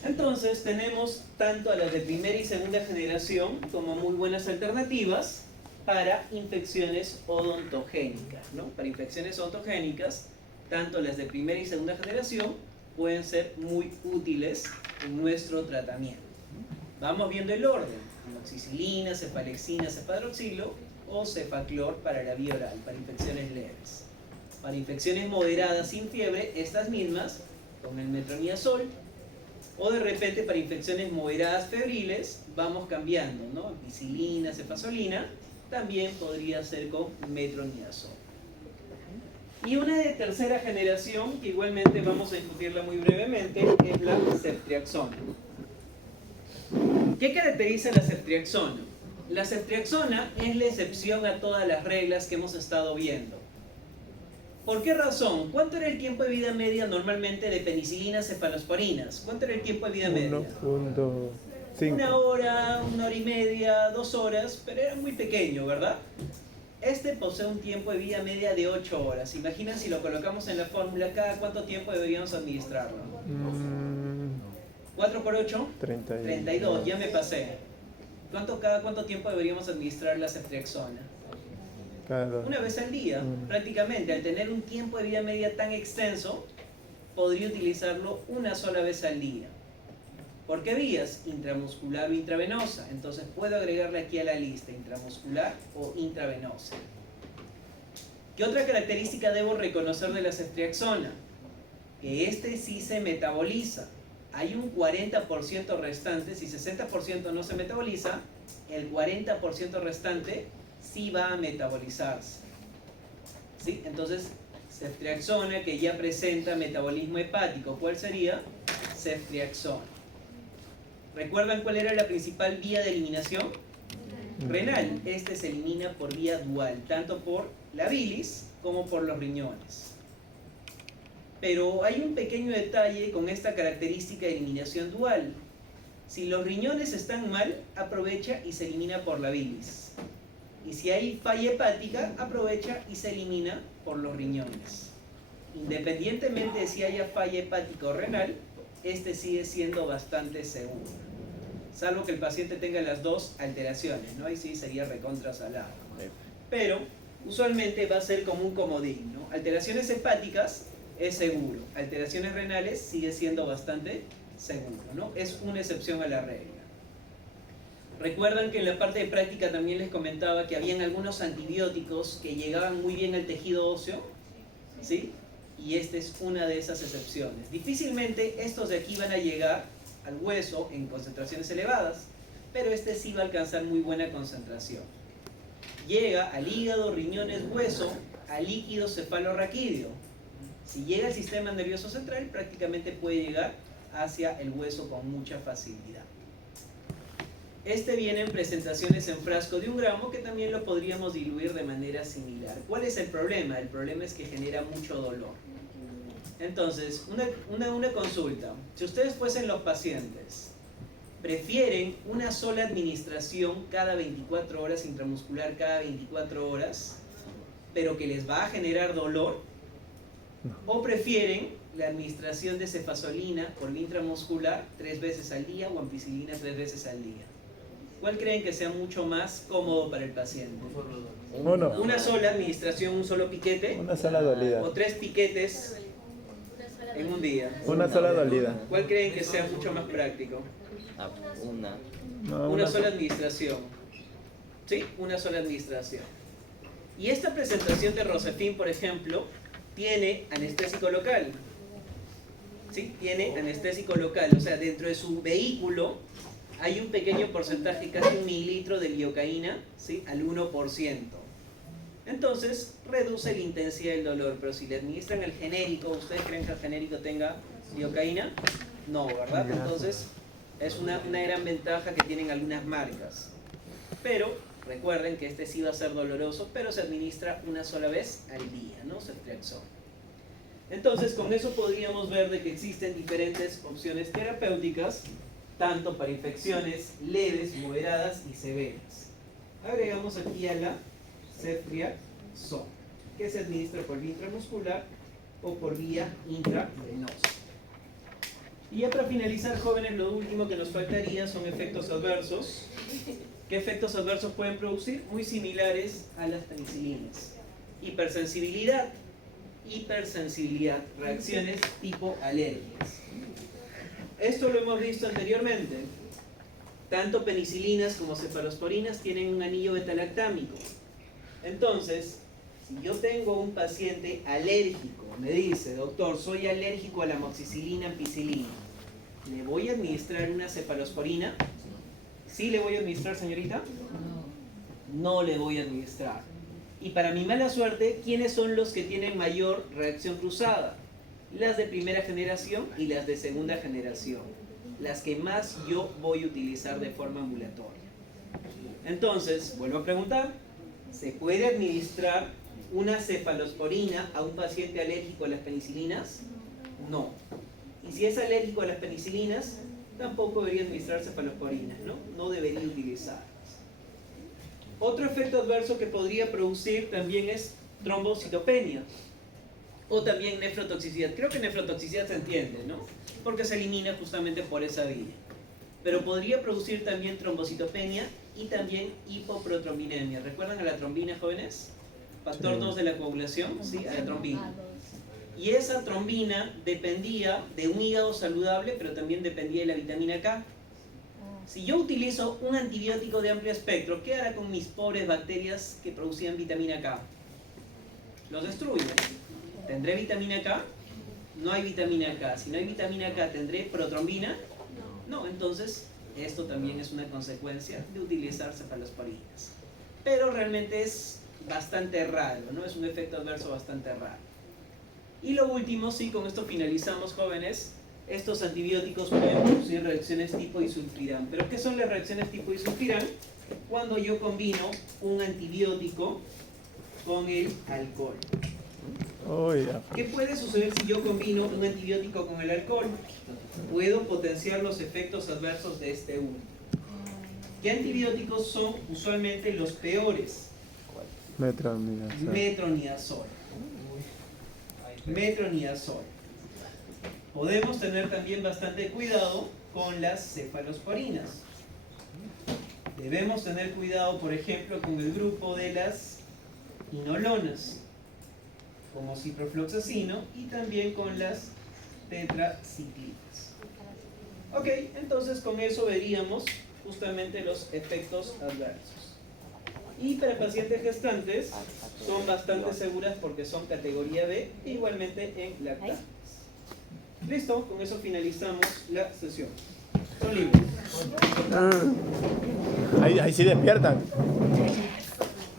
Entonces, tenemos tanto a las de primera y segunda generación como muy buenas alternativas para infecciones odontogénicas, ¿no? Para infecciones odontogénicas, tanto las de primera y segunda generación pueden ser muy útiles en nuestro tratamiento. Vamos viendo el orden: amoxicilina, cefalexina, cefadroxilo o cefaclor para la vía oral, para infecciones leves. Para infecciones moderadas sin fiebre, estas mismas con el metronidazol, o de repente para infecciones moderadas febriles vamos cambiando, ¿no? Ampicilina, cefazolina, también podría ser con metronidazol. Y una de tercera generación, que igualmente vamos a discutirla muy brevemente, es la ceftriaxona. ¿Qué caracteriza la ceftriaxona? La ceftriaxona es la excepción a todas las reglas que hemos estado viendo. ¿Por qué razón? ¿Cuánto era el tiempo de vida media normalmente de penicilinas cefalosporinas? ¿Cuánto era el tiempo de vida media? 1.5. 1 hora, 1 hora y media, 2 horas, pero era muy pequeño, ¿verdad? Este posee un tiempo de vida media de 8 horas. Imaginen si lo colocamos en la fórmula, ¿cada cuánto tiempo deberíamos administrarlo? 4 por 8, 32, ya me pasé. ¿Cada cuánto tiempo deberíamos administrar la ceftriaxona? Una vez al día, prácticamente. Al tener un tiempo de vida media tan extenso, podría utilizarlo una sola vez al día. ¿Por qué vías? Intramuscular o intravenosa. Entonces puedo agregarle aquí a la lista intramuscular o intravenosa. ¿Qué otra característica debo reconocer de la ceftriaxona? Que este sí se metaboliza. Hay un 40% restante, si 60% no se metaboliza, el 40% restante sí va a metabolizarse. ¿Sí? Entonces, ceftriaxona que ya presenta metabolismo hepático, ¿cuál sería? Ceftriaxona. ¿Recuerdan cuál era la principal vía de eliminación? Renal. Este se elimina por vía dual, tanto por la bilis como por los riñones. Pero hay un pequeño detalle con esta característica de eliminación dual. Si los riñones están mal, aprovecha y se elimina por la bilis. Y si hay falla hepática, aprovecha y se elimina por los riñones. Independientemente de si haya falla hepática o renal, este sigue siendo bastante seguro. Salvo que el paciente tenga las dos alteraciones, ¿no? Ahí sí sería recontra salado. Pero usualmente va a ser como un comodín, ¿no? Alteraciones hepáticas es seguro. Alteraciones renales sigue siendo bastante seguro, ¿no? Es una excepción a la regla. Recuerdan que en la parte de práctica también les comentaba que habían algunos antibióticos que llegaban muy bien al tejido óseo, ¿sí? Y esta es una de esas excepciones. Difícilmente estos de aquí van a llegar al hueso en concentraciones elevadas, pero este sí va a alcanzar muy buena concentración. Llega al hígado, riñones, hueso, al líquido cefalorraquídeo. Si llega al sistema nervioso central, prácticamente puede llegar hacia el hueso con mucha facilidad. Este viene en presentaciones en frasco de 1 gramo, que también lo podríamos diluir de manera similar. ¿Cuál es el problema? El problema es que genera mucho dolor. Entonces, una consulta. Si ustedes fuesen los pacientes, ¿prefieren una sola administración cada 24 horas, intramuscular cada 24 horas, pero que les va a generar dolor? ¿O prefieren la administración de cefazolina por vía intramuscular 3 veces al día o ampicilina 3 veces al día? ¿Cuál creen que sea mucho más cómodo para el paciente? Uno. ¿Una sola administración, un solo piquete? Una sola dolida. ¿O 3 piquetes en un día? Una sola dolida. ¿Cuál creen que sea mucho más práctico? No, Una sola administración. ¿Sí? Una sola administración. Y esta presentación de Rosefin, por ejemplo, tiene anestésico local. ¿Sí? Tiene anestésico local. O sea, dentro de su vehículo hay un pequeño porcentaje, casi 1 mililitro de lidocaína, ¿sí? Al 1%. Entonces, reduce la intensidad del dolor. Pero si le administran el genérico, ¿ustedes creen que el genérico tenga lidocaína? No, ¿verdad? Entonces, es una gran ventaja que tienen algunas marcas. Pero recuerden que este sí va a ser doloroso, pero se administra una sola vez al día, ¿no? Ceftriaxona. Entonces, con eso podríamos ver de que existen diferentes opciones terapéuticas, tanto para infecciones leves, moderadas y severas. Agregamos aquí a la ceftriaxona, que se administra por vía intramuscular o por vía intravenosa. Y ya para finalizar, jóvenes, lo último que nos faltaría son efectos adversos. ¿Qué efectos adversos pueden producir? Muy similares a las penicilinas. Hipersensibilidad, reacciones tipo alergias. Esto lo hemos visto anteriormente. Tanto penicilinas como cefalosporinas tienen un anillo betalactámico. Entonces, si yo tengo un paciente alérgico, me dice, doctor, soy alérgico a la amoxicilina, ampicilina, ¿le voy a administrar una cefalosporina? ¿Sí le voy a administrar, señorita? No le voy a administrar. Y para mi mala suerte, ¿quiénes son los que tienen mayor reacción cruzada? Las de primera generación y las de segunda generación. Las que más yo voy a utilizar de forma ambulatoria. Entonces, vuelvo a preguntar, ¿se puede administrar una cefalosporina a un paciente alérgico a las penicilinas? No. Y si es alérgico a las penicilinas, tampoco debería administrar cefalosporinas, ¿no? No debería utilizarlas. Otro efecto adverso que podría producir también es trombocitopenia o también nefrotoxicidad. Creo que nefrotoxicidad se entiende, ¿no? Porque se elimina justamente por esa vía. Pero podría producir también trombocitopenia y también hipoprotrombinemia. ¿Recuerdan a la trombina, jóvenes? Factor 2 de la coagulación, ¿sí? A la trombina. Y esa trombina dependía de un hígado saludable, pero también dependía de la vitamina K. Si yo utilizo un antibiótico de amplio espectro, ¿qué hará con mis pobres bacterias que producían vitamina K? Los destruye. ¿Tendré vitamina K? No hay vitamina K. Si no hay vitamina K, ¿tendré protrombina? No, entonces esto también es una consecuencia de utilizar cefalosporinas. Pero realmente es bastante raro, ¿no? Es un efecto adverso bastante raro. Y lo último, sí, con esto finalizamos, jóvenes. Estos antibióticos pueden producir reacciones tipo disulfiram. ¿Pero qué son las reacciones tipo disulfiram? Cuando yo combino un antibiótico con el alcohol. ¿Qué puede suceder si yo combino un antibiótico con el alcohol? Puedo potenciar los efectos adversos de este uno. ¿Qué antibióticos son usualmente los peores? Metronidazol. Metronidazol. Podemos tener también bastante cuidado con las cefalosporinas. Debemos tener cuidado, por ejemplo, con el grupo de las inolonas, como ciprofloxacino, y también con las tetraciclinas. Ok, entonces con eso veríamos justamente los efectos adversos. Y para pacientes gestantes son bastante seguras porque son categoría B, e igualmente en lactantes. Listo, con eso finalizamos la sesión. Son libres. Ahí sí despiertan.